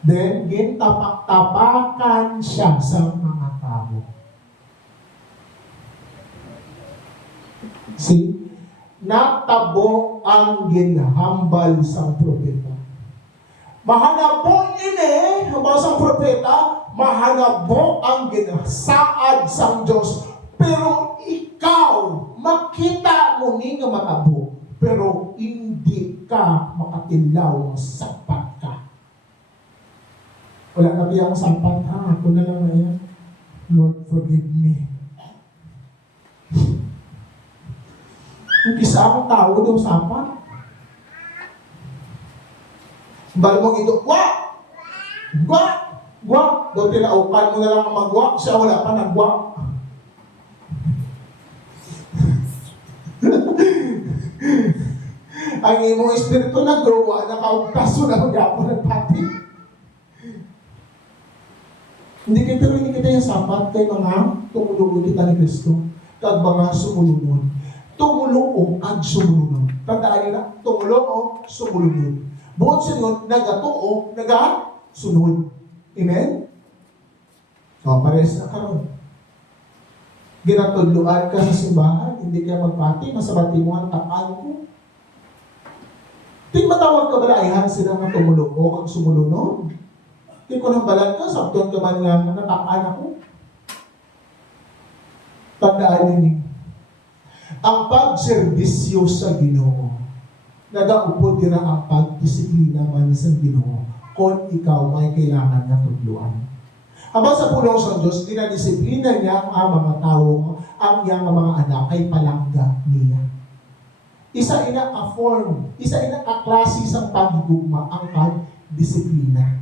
Then, gintapak-tapakan siya sa mga tao. See? Natabo ang ginhambal sa propeta. Mahanabo ini, habang sa propeta, mahanabo ang ginasaad sa Diyos. Pero ikaw, makita mo ni nga matabo. Pero hindi ka makatilaw, sapat ka. Wala na biyang sapat, ha? Ako na lang na yan. Lord, forgive me. Yung isa akong tao daw sapat. Bala mong ito, wak! Gwak! Gwak! Daw tinaukan mo na lang ang magwak, siya wala pa nagwak. Ang imong espiritu nagruwa, nakaugtaso na magyapon ng pati. Hindi kita yung sapat kay mga tumulungan kita ni Kristo. Kag mga sumunod. Tumulong ang sumunod. Tandaan nila, tumulong o sumunod. Bukod sa yun, nagatuo, nagasunod. Amen? O, pares na karon. Ginatudluan ka sa simbahan, hindi ka magpati, masabati mo ang tapan ko. Ting matawag ka balaihan sila nga tumulong o kang sumunod. Ting ko nang balan ka, sabton ka man nga natapan ako. Tandaan ninyo, ang pagserbisyo sa Ginoo, nagaupo din ang pagdisiplina man sa Ginoo kung ikaw may kailangan na tudluan. Habang sa pulong sa Diyos, dinadisiplina niya ang mga tao, ang iyang mga anak ay palangga niya. Isa ina a form, isa ina a klase sa pagigugma ang pagdisiplina.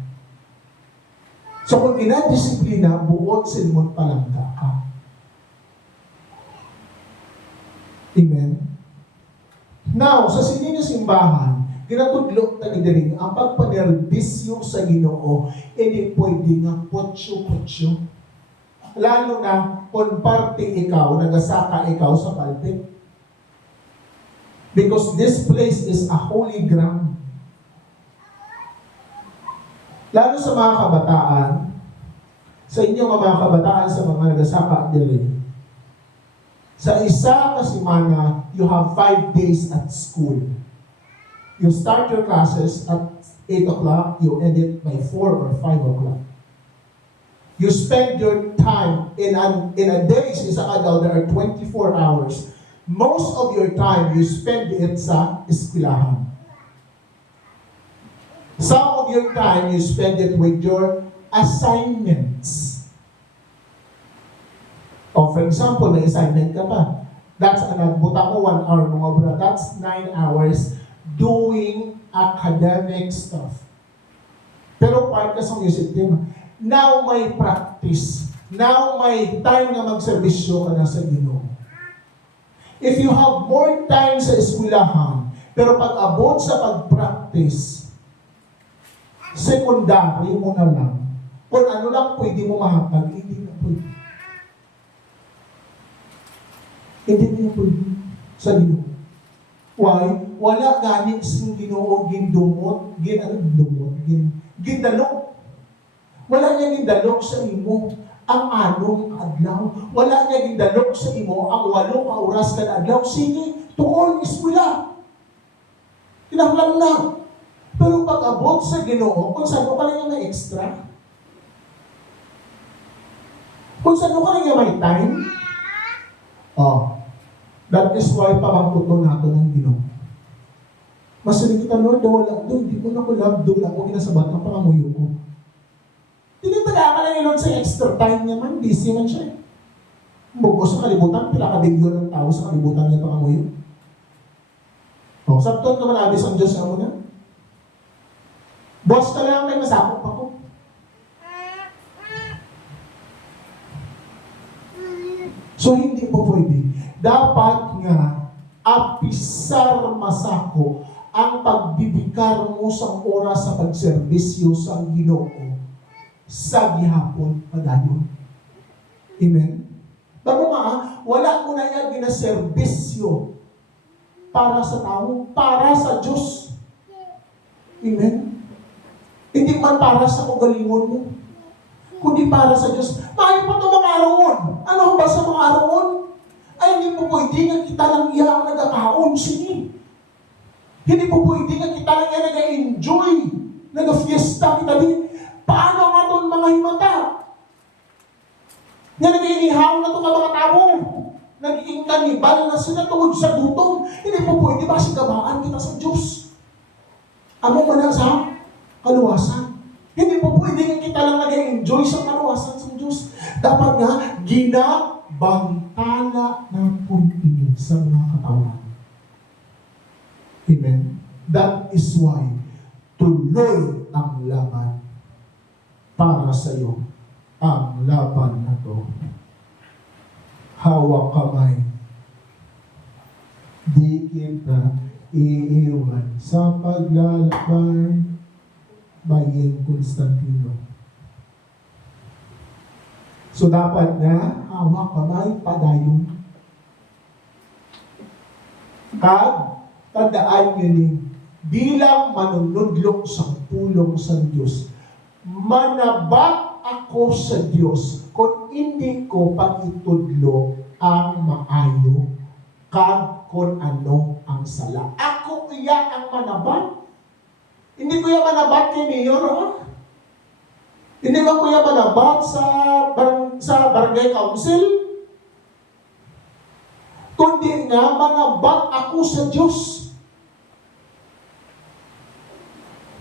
So kung dinadisiplina, buod silmon palangga ka. Amen? Now, sa sinin na simbahan, ginatudlok na idiring ang pagpanerbisyo sa Ginoo, hindi pwede nga potsyo-potsyo. Lalo na kung parte ikaw, nagasaka ikaw sa pulpit. Because this place is a holy ground. Lalo sa mga kabataan, sa inyong mga kabataan, sa mga nagasaka diring, sa isa ka semana, you have 5 days at school. You start your classes at 8 o'clock, you end it by 4 or 5 o'clock. You spend your time in a day, sa isa ka daw, there are 24 hours. Most of your time, you spend it sa eskwelahan. Some of your time, you spend it with your assignments. O, for example, may assignment ka pa. That's, nagbuta ko 1 hour mga bro. That's 9 hours doing academic stuff. Pero part ka sa music team. Now may practice. Now may time na magserbisyo ka na sa Ginoo. If you have more time sa eskwelahan, pero pag-abot sa pag-practice, secondary mo na lang. Kung ano lang pwede mo mahatag, hindi na pwede. Hindi na pwede sa Ginoo. Why? Wala ganin sa Ginoo gindumot, gindalok. Wala niya gindalok sa imo ang anong adlaw. Wala niya gindalok sa imo ang 8 ka oras kada adlaw. Sige, tuol eskwela. Kinahanglan na. Pero pag-abot sa Ginoo, kung saan mo ka lang may extra, kung saan mo ka lang may time, that is why pamangkuto nato ng Ginoo. Masaling kita, Lord, wala doon, hindi ko na ko love doon, ako kinasabat ng pangamuyo ko. Tinitaga ka lang yung Lord sa extra time niya man, busy man siya. Bugo sa kalibutan, pila ka bigyo ng tao sa kalibutan niya pangamuyo. Sabton ka man abis ang Diyos na muna. Boss ka lang, may masakop ako. So, hindi po pwede. Dapat nga, apisar masako ang pagbibikar mo sa oras sa pagserbisyo sa Ginoo sa gihapon padayon. Amen? Bago wala mo na yan ginaserbisyo para sa tao, para sa Diyos. Amen? Hindi man para sa kagalingon mo, kundi para sa Diyos. Maayo pa ito mga araon. Ano ba sa mga araon? Ay, hindi po pwede nga kita lang iyang nagkakaon sini. Hindi po pwede nga kita lang iyang nag-enjoy, nag-fiesta kita din. Paano nga itong mga himata? Nga nag-inihaw na itong mga tao. Naging kanibal na sila tungod sa gutom. Hindi po pwede ba sigabaan kita sa Diyos? Amo man lang sa kaluwasan. Hindi po pwede nga kita lang nag-enjoy sa kaluwasan sa Diyos. Dapat nga, ginabantala ng puninin sa mga katawan. Amen? That is why tuloy ang laban para sa iyo. Ang laban na to. Hawak kamay. Di kita iiwan sa paglalakbay. Bayeng Constantino. So dapat nga, hawak kamay, padayon. Tandaan nyo din, bilang manunudlong sa pulong sa Diyos, manabat ako sa Diyos kung hindi ko pag-itudlo ang maayo kung ano ang sala. Ako iya ang manabat. Hindi ko yan manabat kay Mayor, Hindi ba ko yan manabat sa barangay council? Kundi nga, manabat ako sa Diyos.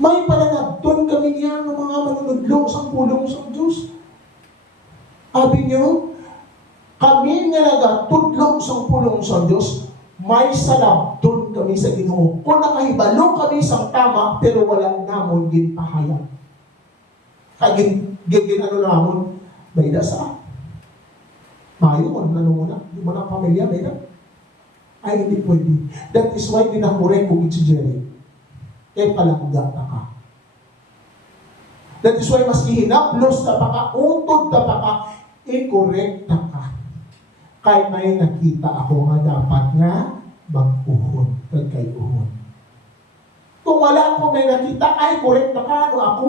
May pananagton kami niya ng mga manunudlong sa pulong sa Diyos. Sabi niyo, kami nga nagatudlong sa pulong sa Diyos, may salabton kami sa Ginoo. Kung nakahibalo kami sa tama, pero walang namon ginpahayag. Gigin ano namon, bayda sa mayo mo, ano muna, di mo na pamilya, bayda. Ay, hindi pwede. That is why dinakure ko si Jerry. Kaya palangga na ka. That is why mas ihinaplos na pa ka, utod na pa ka, i-correct na ka. Kaya may nakita ako nga dapat nga mag-uhon, pagkay-uhon. Kung wala ko may nakita, ay correct na ka, ano ako?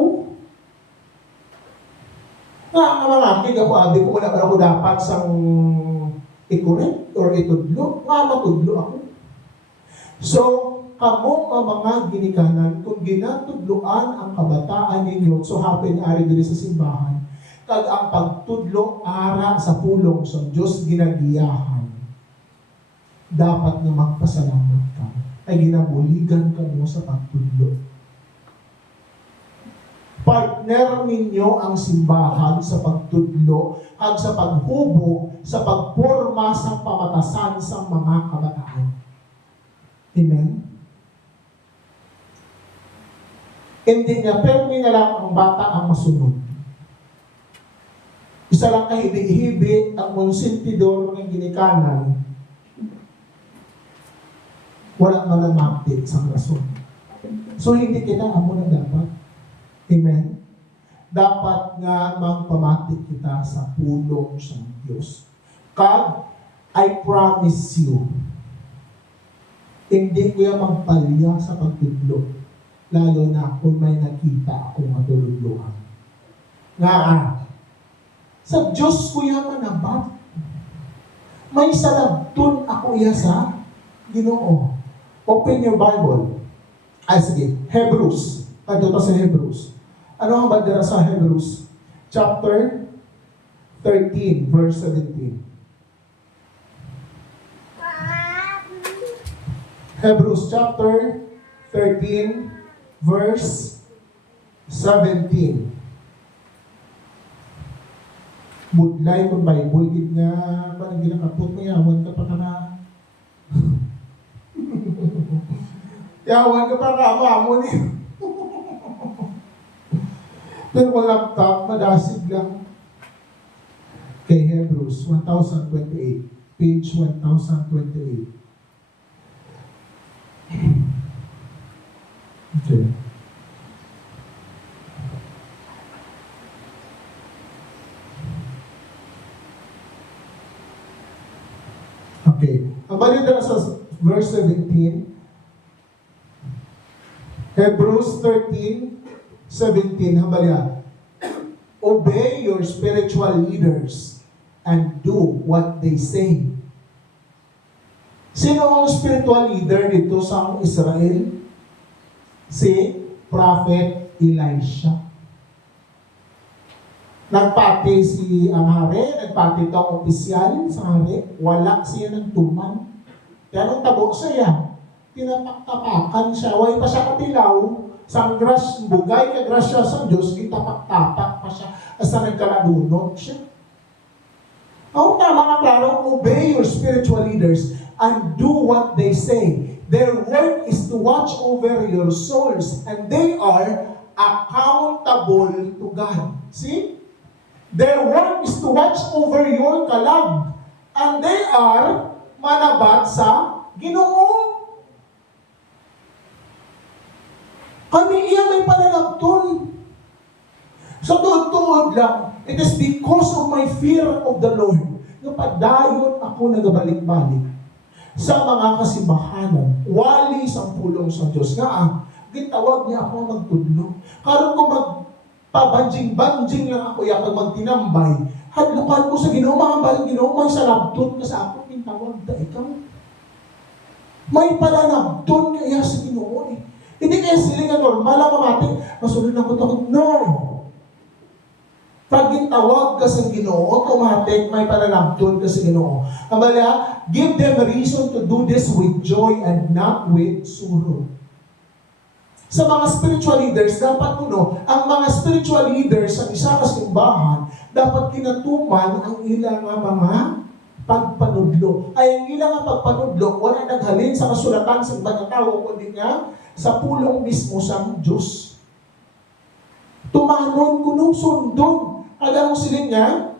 Nga mga aking ako, abi ko wala pa ako dapat sang i-correct or itudlo, nga matudlo ako. So, kamo mga ginikanan, kung ginatudloan ang kabataan ninyo, so happen ari diri sa simbahan, kag ang pagtudlo ara sa pulong sa Diyos ginagiyahan, dapat nga magpasalamat ka, ay ginabuligan ka mo sa pagtudlo. Partner ninyo ang simbahan sa pagtudlo at sa paghubog, sa pagporma sa pamatasan sa mga kabataan. Amen? Hindi nga, pero may na lang ang bata ang masunod. Isa lang kahibig-hibig ang monsintidor ng ginikanan, wala malamapit sa rason. So, hindi kailangan mo na dapat. Amen? Dapat nga magpamatik kita sa pulong sa Diyos. Kag, I promise you, hindi ko yung magpalya sa pagtudlo. Lalo na kung may nakita akong matuludluhan. Sa Diyos ko yung manabat. May salabtun ako iya sa Ginoo. Open your Bible. Sige, Hebrews. Ito sa Hebrews. Ano ang bandera sa Hebrews? Chapter 13, verse 17. Hebrews chapter 13, verse 17. Budlay kung Bible, gid nga, parang ginakapot mo, yawan ka pa ka na. Yawan ka pa ka, amamon eh. Pero kung laptop, madasig lang. Kay Hebrews 1028, page 1028. Okay. Balik na sa verse 17. Hebrews 13:17. Balik. Obey your spiritual leaders and do what they say. Sino ang spiritual leader dito sa Israel? Si Prophet Elisha. Nagpati ang hari, nagpati ito ang opisyal sa hari, wala siya nagtuman. Kaya nung tabo siya, tinapaktapakan siya, way pa siya katilaw, sang bugay ka grasya sa Diyos, itapak-tapak pa siya, hasta nagkaladunot siya. Ang tama nga klaro, obey your spiritual leaders and do what they say. Their work is to watch over your souls, and they are accountable to God. See? Their work is to watch over your kalag, and they are manabat sa Ginoo. Kami iya may panalagton. Sa tuod-tuod lang, it is because of my fear of the Lord na padayon ako nagabalik-balik sa mga kasimbahanan, wali sa pulong sa Diyos. Gitawag niya ako magtudlo. Karon ko magpabanjing-banjing lang ako, yakag magtinambay. Hadlukan ko sa Ginoo, mga balang Ginoo, may salabton ka sa ako, pintawag ta ikaw. May palanabton kaya sa Ginoo eh. Hindi kaya sila nga normal ang mamati, masunod na ko takot. No! Pag gitawag ka sa Ginoo, automatic may panalabton ka sa Ginoo. Amala, give them a reason to do this with joy and not with sorrow. Sa mga spiritual leaders, dapat ang mga spiritual leaders sa isa ka simbahan, dapat kinatuman ang ilang mga pagpanudlo. Ay, ang ilang pagpanudlo, wala naghalin sa kasulatan sa ibang tao, kundi nga sa pulong mismo sa Diyos. Tumanon kuno sundon. Alam mo sila nga,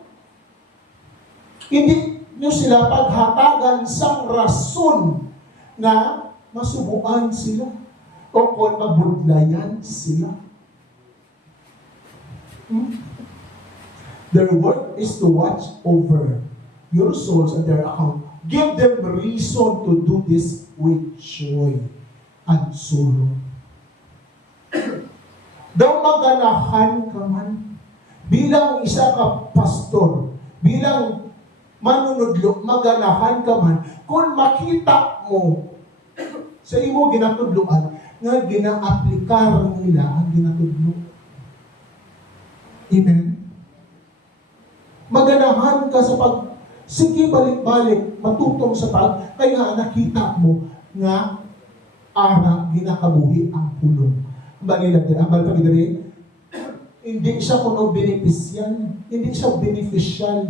hindi nyo sila paghatagan sa rason na masubuan sila o kung mabudlayan sila. Their work is to watch over your souls and their account. Give them reason to do this with joy and sorrow. Daw maganahan ka man bilang isa ka pastor, bilang manunudlo, maganahan ka man kung makita mo sa imo ginatudloan nga gina-aplikar nila ang ginatudlo. Amen? Maganahan ka sa sige balik-balik, matutong sa kaya nakita mo nga ginakabuhi ang pulong. Balila din, ang balpagdari, hindi siya kuno beneficial, hindi siya beneficial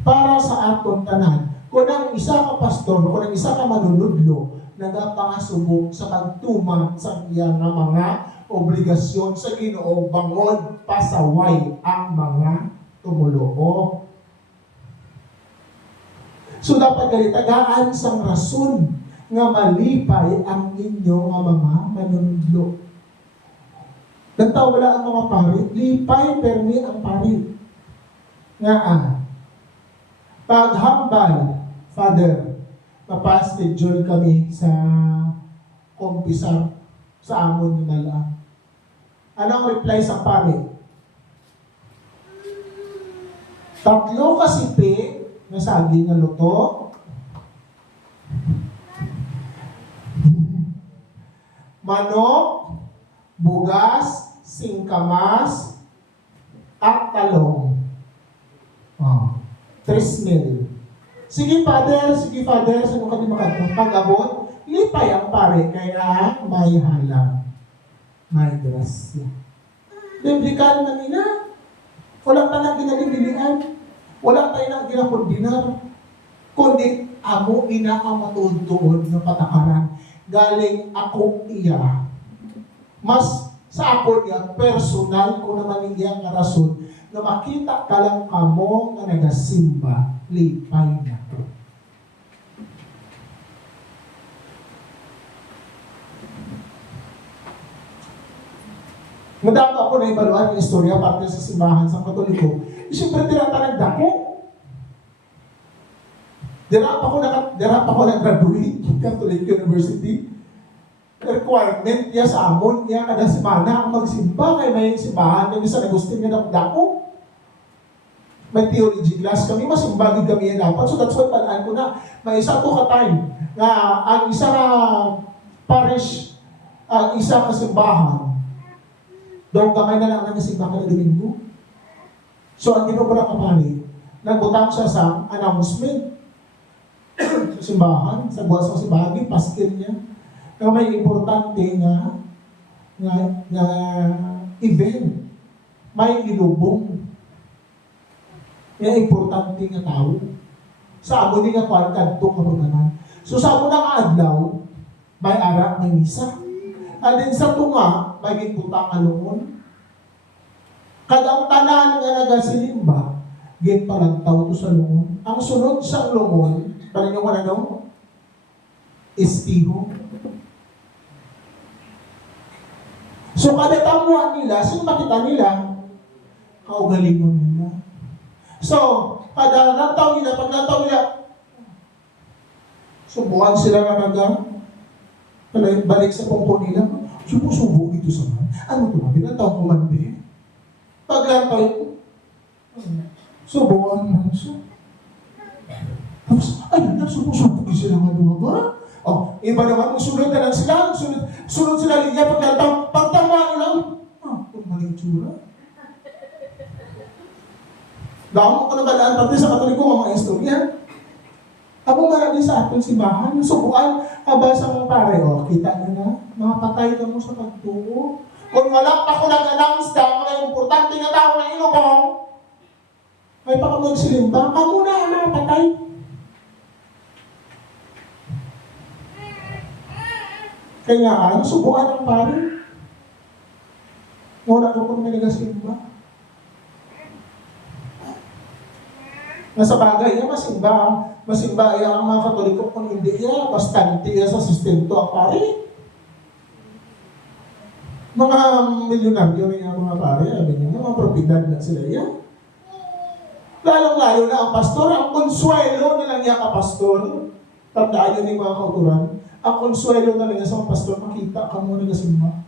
para sa aton tanan. Kung ang isa ka pastor, kung ang isa ka manunudlo, nagapangasubok sa pagtuman sa iyang mga obligasyon sa Ginoo, bangod pasaway ang mga tumuloo. So dapat galitagaan sang rason nga malipay ang inyo nga mga manunudlo. Gantaw wala ang mga pari, lipay permi ang pari. Nga paghambal, Father, mapaschedule kami sa kompisar sa amon ni Mala. Anong reply sa pari? 3 kasipi na saging nga luto, manok, bugas, singkamas, at talong. 3,000. Sige, Father, saan ka di makatong pag-abot? Lipay ang pare, kaya may halang. May grasya. Biblikan na nila. Walang tayo ginalibilian. Walang tayo na ginakondinar. Kundi, amo ina ang matuod-tuod ng patakaran. Galing ako iya. Mas sa ako niya, personal ko naman niya nga rason na makita ka lang kamo nga nagasimba, lipay na. Madama ako na ibaluan ng istorya parte sa simbahan sa Katoliko. Siyempre tinatanag dako. Dira pa ko nag-graduate Catholic University. Requirement niya sa amon niya kada semana ang magsimba kay may simbahan ng San Agustin nga dako. May theology class kami, masimbagin kami yan dapat. So that's why palaan ko na, may isa to ka time nga ang isa na parish, ang isa ka simbahan, daw kamay na lang ang simbahan na Domingo. So ang ginobra ka pari, nagbutang siya sa announcement sa simbahan, sa buwas ng simbahan, paskin niya. Kaya may importante nga event, may ilubong. Yan importante nga tao. Sa amo ni nga kwarta, ito kapaganan. So sa amo na adlaw, may ara, may misa. And then sa tunga, may gitputang alungon. Kadang tanan nga nagasinimba, git palantaw to sa lungon. Ang sunod sa lungon, paano nyo ano? Espiho. So kada tamuan nila, sino makita nila? Kaugalingon nila. So, kada lantaw nila, pag lantaw nila, subukan sila na balik sa pungko nila. Subo dito sa man. Ano ito man? Lantaw ko man ba? Pag lantaw, subukan man siya. Tapos, ayun na, subo din sila nga doon ba? Oh, iba naman, sunod na lang sila, sunod sila linya, pagtama nila, kung maling tsura. Dahil ko na balaan pati sa Katoliko, mga istorya. Ako marami sa ating simbahan, subukan, sa mga pare, kita nyo na, mga patay ka mo sa pagtuo. Kung wala pa ko nag-announce na, mga importante na tao na inubong, may pakamagsilimba, ka muna ang mga patay. Kaya subukan ang pare. Wala ko kung may nagasimba. Nasa bagay niya, masimba ang mga Katoliko kung hindi niya, bastante sa sustento ang pare. Mga milyonaryo niya mga pare, mga propidad na sila yan. Lalong-lalo na ang pastor, ang konsuelo na lang niya kapastor. Tandaan yun yung mga kauturan. Ang konsuelo na lang niya sa pastor, makita ka mo nagasimba.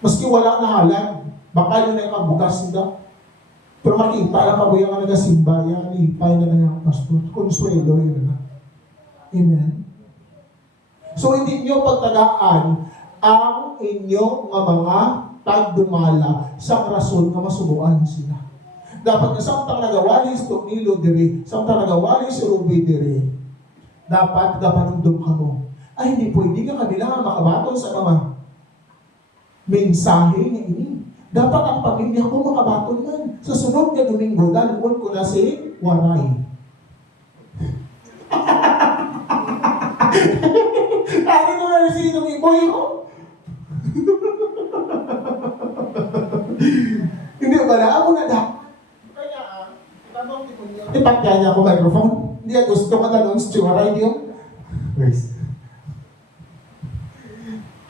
Maski wala na halag, baka yun ay kabugas nila. Pero makita lang ako yung nagasimba, yung lipay na lang pastor. Consuelo yun na. Amen? So, hindi nyo pagtagaan ang inyong mga tagdumala sa rason na masubuan sila. Dapat na samtang nagawalis to nilo diri, samtang nagawalis si Ruby diri, dapat kapanundong ka mo. Ay, hindi pwede ka kanila makabaton sa mga mensahe na ini. Dapat ang pamilya ko makabaton man. Sa sunod na Domingo, dalawon ko na si Waray. Ano mo na si Domingo yun? Hindi ba na? Ako na da. Kaya, ipatya niya ako microphone. Hindi gusto ka talong si Waray yun.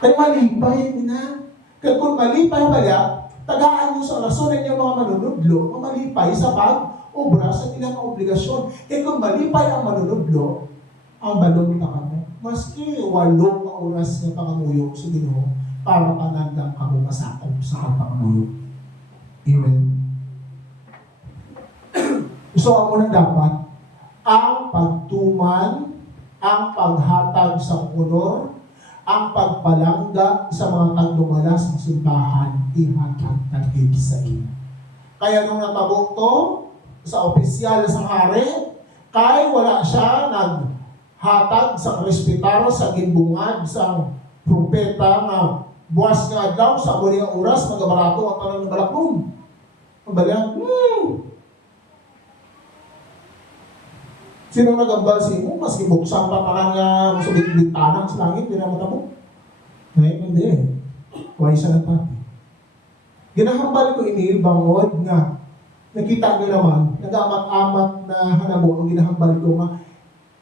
Kaya malipay na. Kaya kung malipay pala, tagaan nyo sa rason ng mga manunudlo, malipay sa pag-obra sa ilang obligasyon. Kaya kung malipay ang manunudlo, ang balong na kamo, maski 8 oras na pangamuyo sa Ginoo, para panandang kamo masakop sa pangamuyo. Amen. So, ako na dapat, ang pagtuman, ang paghatag sa honor, ang pagpalangga sa mga tagdumalas ng simbahan, ihatag tagig sa iyo. Kaya nung natabok to, sa opisyal sa hari, kay wala siya naghatag sa respetar sa gimbungad sa propeta nga buwas nga adlaw sa muli nga oras magabarato ang tanan ng balakong. Mabalang, sino nagambal sa imo? Mas gibuksan pa parang nga sa bintanang sa langit, di na matabok. Ngayon, hindi. Huwag siya nagpati. Ginahambal ko ini, bangod nga, nakita nyo naman, nag-amat-amat na hanabo ang ginahambal ko nga,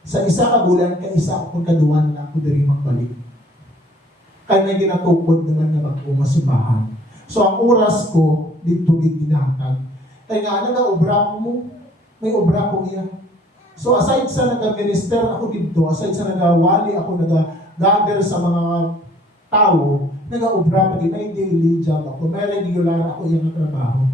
sa isa ka bulan, ka isa akong kaduan na ako diri magbalik. Kaya may ginatukod naman na mag-umasibahan. So, ang oras ko, dito ginatag. Kaya nga, obra ko mo, may obra ko iya. So aside sa nag-minister ako dito, aside sa nagawali ako, nag-gather sa mga tao, nag-aubra pa din, may daily job ako, may regular ako yung trabaho.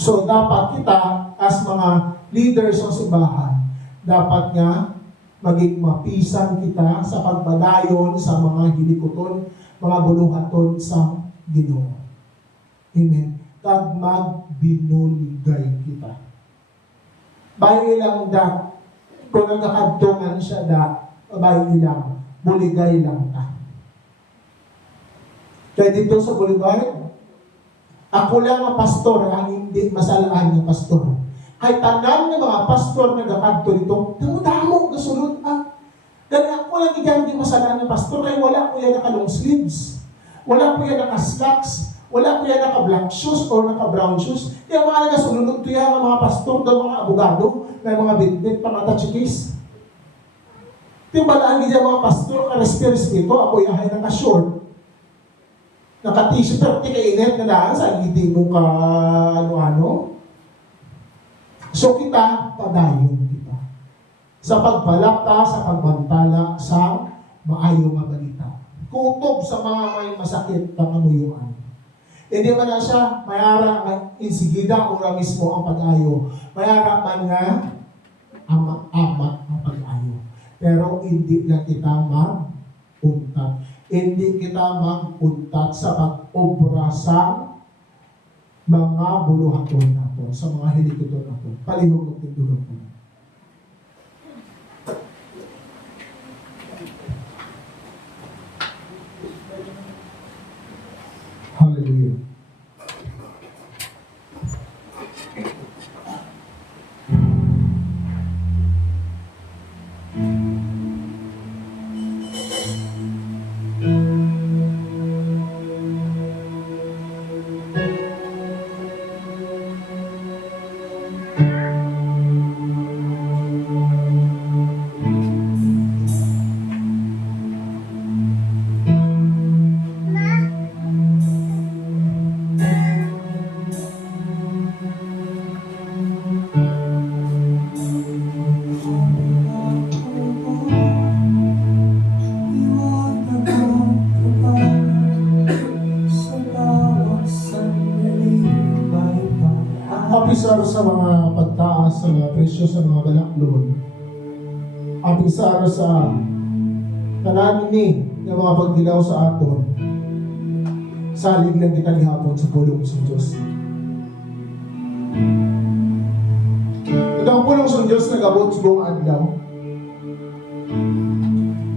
So dapat kita, as mga leaders ng simbahan, dapat nga maging mapisan kita sa pagpadayon sa mga hilikoton, mga buluhaton sa Ginoo. Amen. Kag magbinuligay kita. Bayo ilang da, kung nagkakadtungan siya da, bayo ilang, buligay lang ta. Kaya dito sa buligay, ako lang ang pastor, ang hindi masalaan ng pastor. Ay tanan ng mga pastor na nagkakadto dito, damo-damo, kasunod Dahil ako lang hindi masalaan ng pastor, kaya wala ko yan naka-long sleeves. Wala ko yan naka-slacks. Wala ko yan naka-black shoes or naka-brown shoes. Kaya mga nagasunod ito yan mga pastor, daw mga abogado, may mga bitbit, pangatachikis. Timbalaan niya mga pastor, ka-respeto, ako yahay naka-short. Naka-t-shirt, pero tika-init na daan sa hindi mo ka ano-ano. So kita, padayon kita. Sa pagpalapta, sa pagbantala, sa maayong nga balita. Kutob sa mga may masakit na kamuyuan. Hindi man na siya, mayara insigida ura mismo ang pag-ayo. Mayara man nga, amat ang pag-ayo. Pero hindi na kita mag-untat. Hindi kita mag-untat sa pag-obra sa mga buluhaton nato, sa mga hilikoton nato. Palihog at tindulog po. Hallelujah. Apisar sa mga pagtaas, sa mga presyo, sa mga balaklon. Apisar sa tanan ni ng mga pagdilaw sa aton. Salig lang kita gihapon sa pulong sa Diyos. Itong pulong sa Diyos nag-abot sa buong adlaw.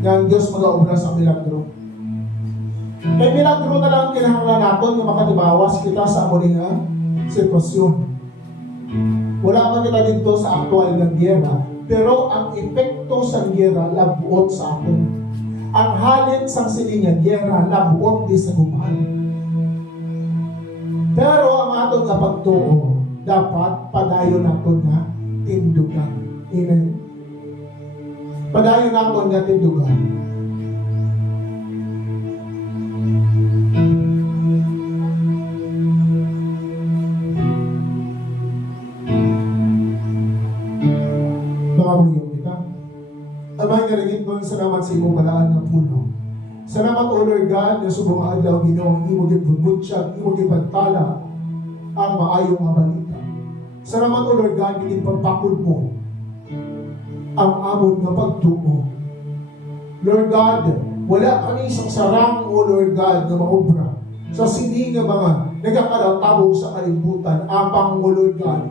Yang Diyos mag-aubra sa milagro. Kaya milagro na lang kinahanglan natin na makatibawas kita sa amuning sitwasyon. Wala man kita dito sa aktual ng giyera, pero ang epekto sa giyera labuot sa aton. Ang halit sa silingan giyera labuot di sa gumaan. Pero ang atong nga pagtuo, dapat padayon naton nga tindugan. Amen. Padayon naton nga tindugan. Pangabuyong kita. Amay karigit mo, salamat sa imong balaan ng puno. Salamat, O Lord God, na subong adlaw Ginoo, imo gibubutsyag, imo gibantala ang maayong nga balita. Salamat, O Lord God, gid pagpakod mo ang amon nga pagtuo. Lord God, wala kami isang sarang, O Lord God, na maobra sa sini nga mga nagakalatabog sa kalibutan, apang, O Lord God,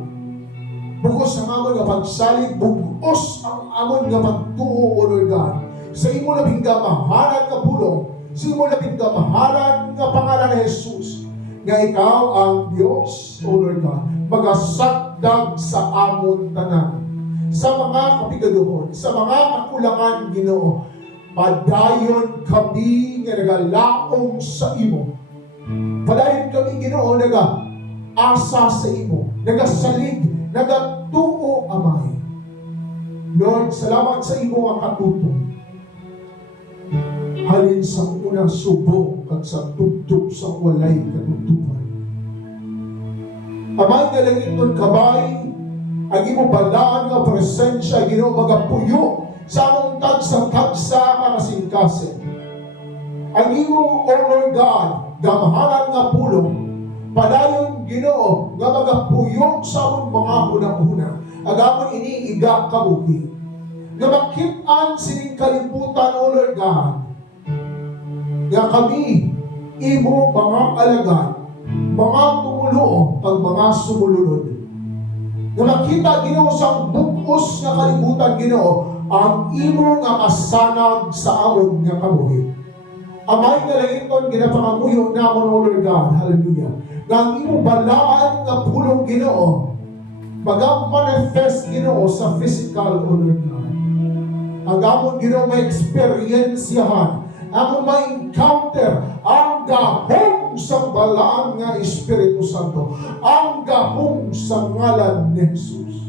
bugos ang amon nga pagsalig, bugos ang amon nga pagtuo, O Lord God, sa imo labing kamahalan nga pulong, sa imo labing kamahalan nga pangalan ni Jesus, nga ikaw ang Diyos, O Lord God, magasakdag sa amon tanan, sa mga kapigaduhon, sa mga kakulangan, Ginoo, padayon kami nga nagalaong sa imo. Padayon kami, Ginoo, naga-asa sa imo, nagasalig, nagatuo, Amay. Lord, salamat sa imo ang katutong. Halin sa unang subok at sa tugtog sa walay katutupan. Amay, galangin nun kabay ang imo balaan nga presensya, Ginoo, magapuyo sa among tagsa-tagsa ka kasing-kasing. Ang imo, O Lord God, gamhanan nga pulong, padayon, Ginoo, nga magapuyog sa among mga hunang-huna, agamon iniiga kabuhi. Nga makit-an sining kalibutan, O Lord God, nga kami, imo mga alagad, mga tumulo, pag mga sumulunod. Nga makita, Ginoo, sa bukos nga kalibutan, Ginoo, ang imo nga kasanag sa amon nga kabuhi. Amay nga langiton, ginapangamuyo namon, O Lord God, hallelujah. Nga ang imo balaan nga pulong, Ginoo, mag-manifest, Ginoo, sa physical, O Lord God. Ang amon, Ginoo, may experiensyahan, amon may encounter, ang gahong sa balaan nga Espiritu Santo, ang gahong sa ngalan ni Jesus.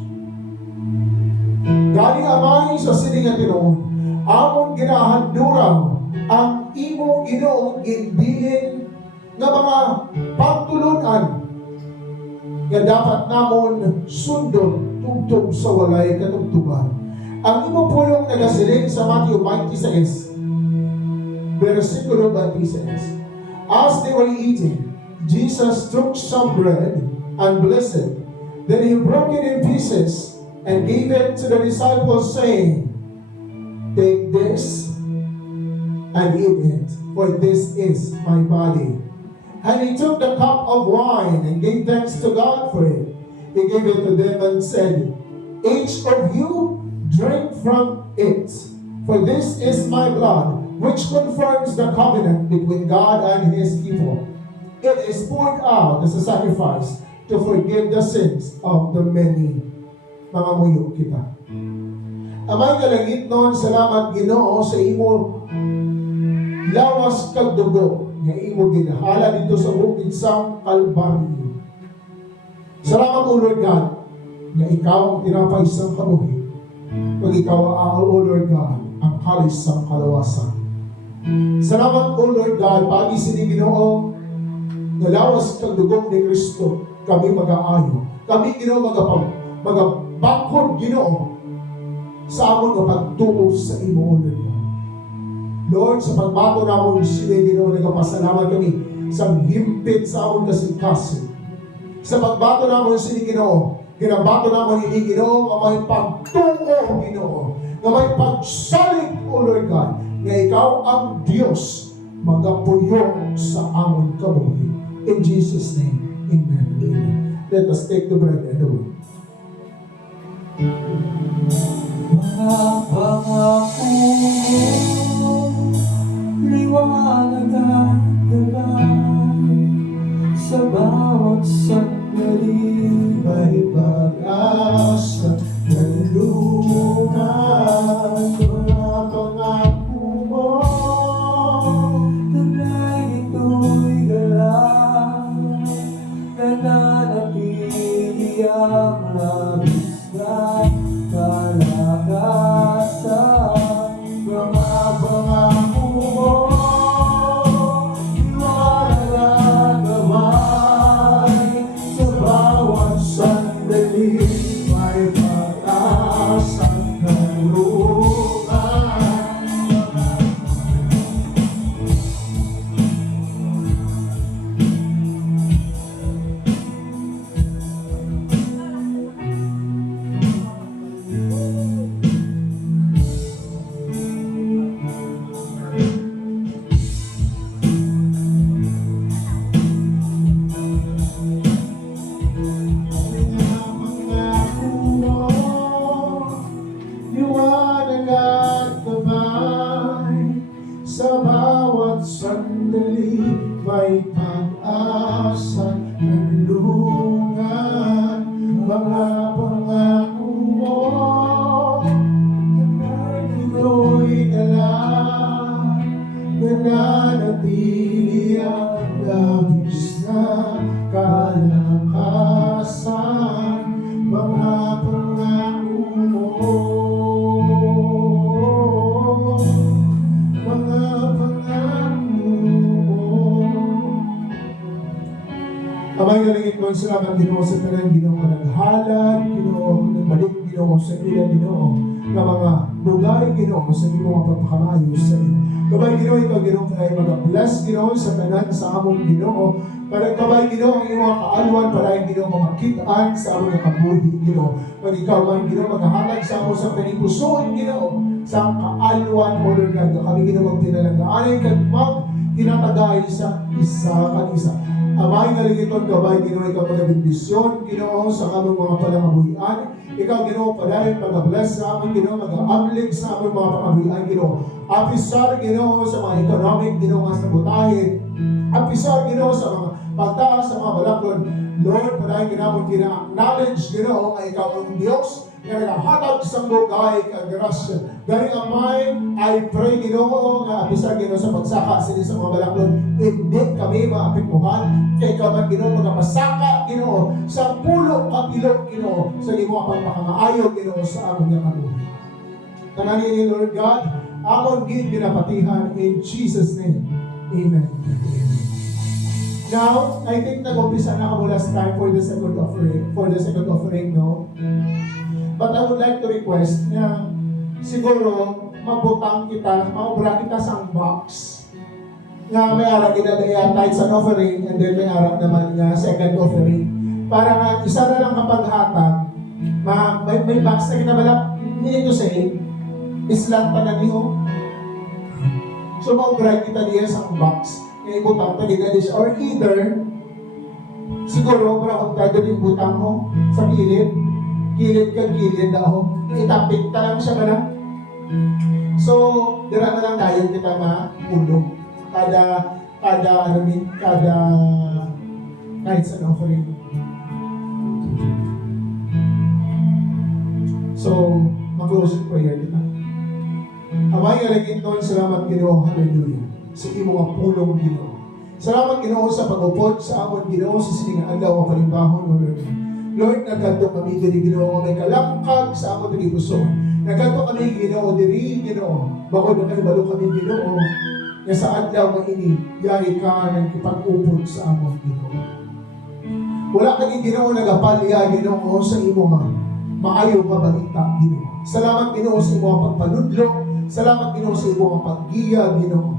Galing amay sa sining nga tinuod, amon ginahandurang ang imo, Ginoo, ginbilin nga mga pagtulunan nga dapat namon sundon tugtog sa walay katugtugan. Ang imo pulong nagasiling sa Matthew 26, versikulo 26. As they were eating, Jesus took some bread and blessed it. Then he broke it in pieces and gave it to the disciples, saying, "Take this and eat it, for this is my body." And he took the cup of wine and gave thanks to God for it. He gave it to them and said, "Each of you drink from it, for this is my blood, which confirms the covenant between God and His people. It is poured out as a sacrifice to forgive the sins of the many." Mga muyo kita. Amay kalangit noon, salamat, Ginoo, sa imo lawas kag dugo nga imo ginahala dito sa bukid sang Kalbaryo. Salamat, O Lord God, nga ikaw ang tinapay sang kabuhi, pag ikaw ang, O Lord God, ang kalis sang kalawasan. Salamat, O Lord God, pagi sini, Ginoo, nga lawas kag dugo ni Kristo, kami mag-aayo, kami, Ginoo, magabakod, Ginoo, sa amon nga pagtuo sa imo, O Lord God. Lord, sa pagbato namon sila, Ginoo, nagapasalamat kami sa himpit sa amon kasing-kasing. Sa pagbato namon sila, Ginoo, ginabato namon ini, Ginoo, nga may pagtuo, Ginoo, nga may pagsalig, O Lord God, nga ikaw ang Diyos magapuyo sa amon kabuhi. In Jesus' name, amen. Amen. Let us take the bread and the wine. Mga pangako, liwanag at gabay, sa bawat sandali May pag-asa ng lunas, mga pangako mo. taglay ito'y galang, nananatili ang labis na kalakasan. Mga pangako mo, liwanag at gabay, sa bawat sandali may pag-asa ng lunas. Liwanag at gabay, sa bawat sandali may pag-asa ng lungan. Mga pangako mo, ito'y galang, nananatili ang labis na kalakasan. Mga pangako mo, mga pangako mo. Amay nalingit mo, salamat, Ginoo, sa tanang Ginoo, naghalad, Ginoo, balik, Ginoo, sa ila, Ginoo, na mga bugay, Ginoo, sa iyong mga pagpakamayos sa ila. Kabay, Ginoo, ikaw, Ginoo, kaya mag-bless, Ginoo, sa tanan sa among Ginoo. Para kabay, Ginoo, ang iyong mga kaalwan, para ang Ginoo, mga kitaan sa among kabuhi, Ginoo. Pag ikaw man, Ginoo, maghahatag sa among sa kanipusoon, Ginoo, sa kaalwan, o Lord God, kami, Ginoo, magpinalanggaan, kag tinatagay sa isa kan isa. Amay nga ligiton kabay, Ginoo, ikaw magabindisyon, Ginoo, sa among mga palangabuhian. Ikaw, Ginoo, padayon pag-bless sa amon, Ginoo, mag-aablig sa among mga pangabuhian, Ginoo. Apisar, Ginoo, sa mga economic, Ginoo, nga sa butahin. Apisar, Ginoo, sa mga pagtaas, sa mga balaklon. Lord, padayon ginamon kina-acknowledge, Ginoo, nga ikaw ang Diyos, nga naghahatag sa bugay kag grasya. Gani amay, I pray, Ginoo, nga apisar, Ginoo, sa pagsaka sila sa mga balaklon, hindi kami maapektuhan. Kay ka man, Ginoo, magpasaka, Ginoo, sa pulo kapilo, Ginoo, sa imo ang pagpakamaayo, Ginoo, sa among kabuhi. Tanani ni Lord God, amon gid pinapatihan in Jesus' name. Amen. Now, I think nag-umpisa na ako last time for the second offering, no? But I would like to request na siguro mabutang kita, maubra kita sa box nga may ara ginadaya tithes and offering, and then may ara naman nga second offering. Para nga isa na lang kapag hatag, may box na kinabalak, meaning to say, islang tanan niyo. So maubra kita diya sa box. Nga ibutang ta ginadis, or either siguro para kung tayo yung butang mo sa kilid ka gilid ako, itapit ta lang siya ba. So dira na lang dayon kita na ulog kada nights and offering. So mag-close in prayer kita. Amay nga laging noon, salamat, Ginoo, hallelujah, sa imo nga pulong, Ginoo. Salamat, Ginoo, sa pag-upod sa amon, Ginoo, sa siningang adlaw ang kalimbahon mo, Lord. Lord, nagkanto kami diri, Ginoo, may kalangkag sa amon diri puso. Nagkanto kami, Ginoo, diri, Ginoo, bakod na kayo balo kami, Ginoo, nga sa adlaw nga ini, yari ka ng ipag-upod sa amon, Ginoo. Wala kang Ginoo nagapalya, Ginoo, sa imo nga maayo ka balita, Ginoo. Salamat, Ginoo, sa imo nga pagpanudlo. Salamat, Ginoo, sa imo nga paggiya, Ginoo.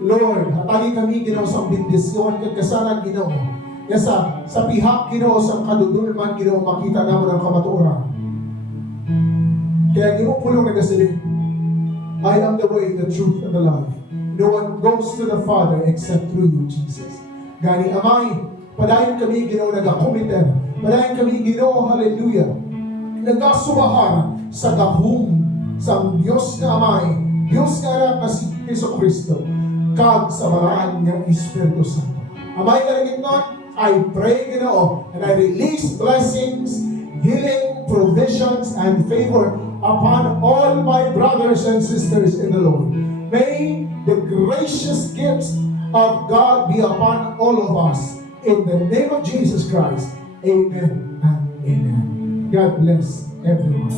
Lord, hatagi kami, Ginoo, sa bendisyon kag kasalan, Ginoo. Ya sa pihak, Ginoo, sa kadudulman, Ginoo, makita namo ang kamatuoran. Kaya Ginoo pulong nagasalig, I am the way, the truth, and the life. No one goes to the Father except through you, Jesus. Gani amay, padayon kami, Ginoo, nagakomiter. Padayon kami, Ginoo, hallelujah, nagasubahan sa gahom sa Diyos na Amay, Diyos na anak na si Jesu Cristo, kag sa maraan ng Espiritu Santo. Amay kalagit nun, I pray, Ginoo, and I release blessings, healing, provisions, and favor upon all my brothers and sisters in the Lord. May the gracious gifts of God be upon all of us. In the name of Jesus Christ, amen and amen. God bless everyone.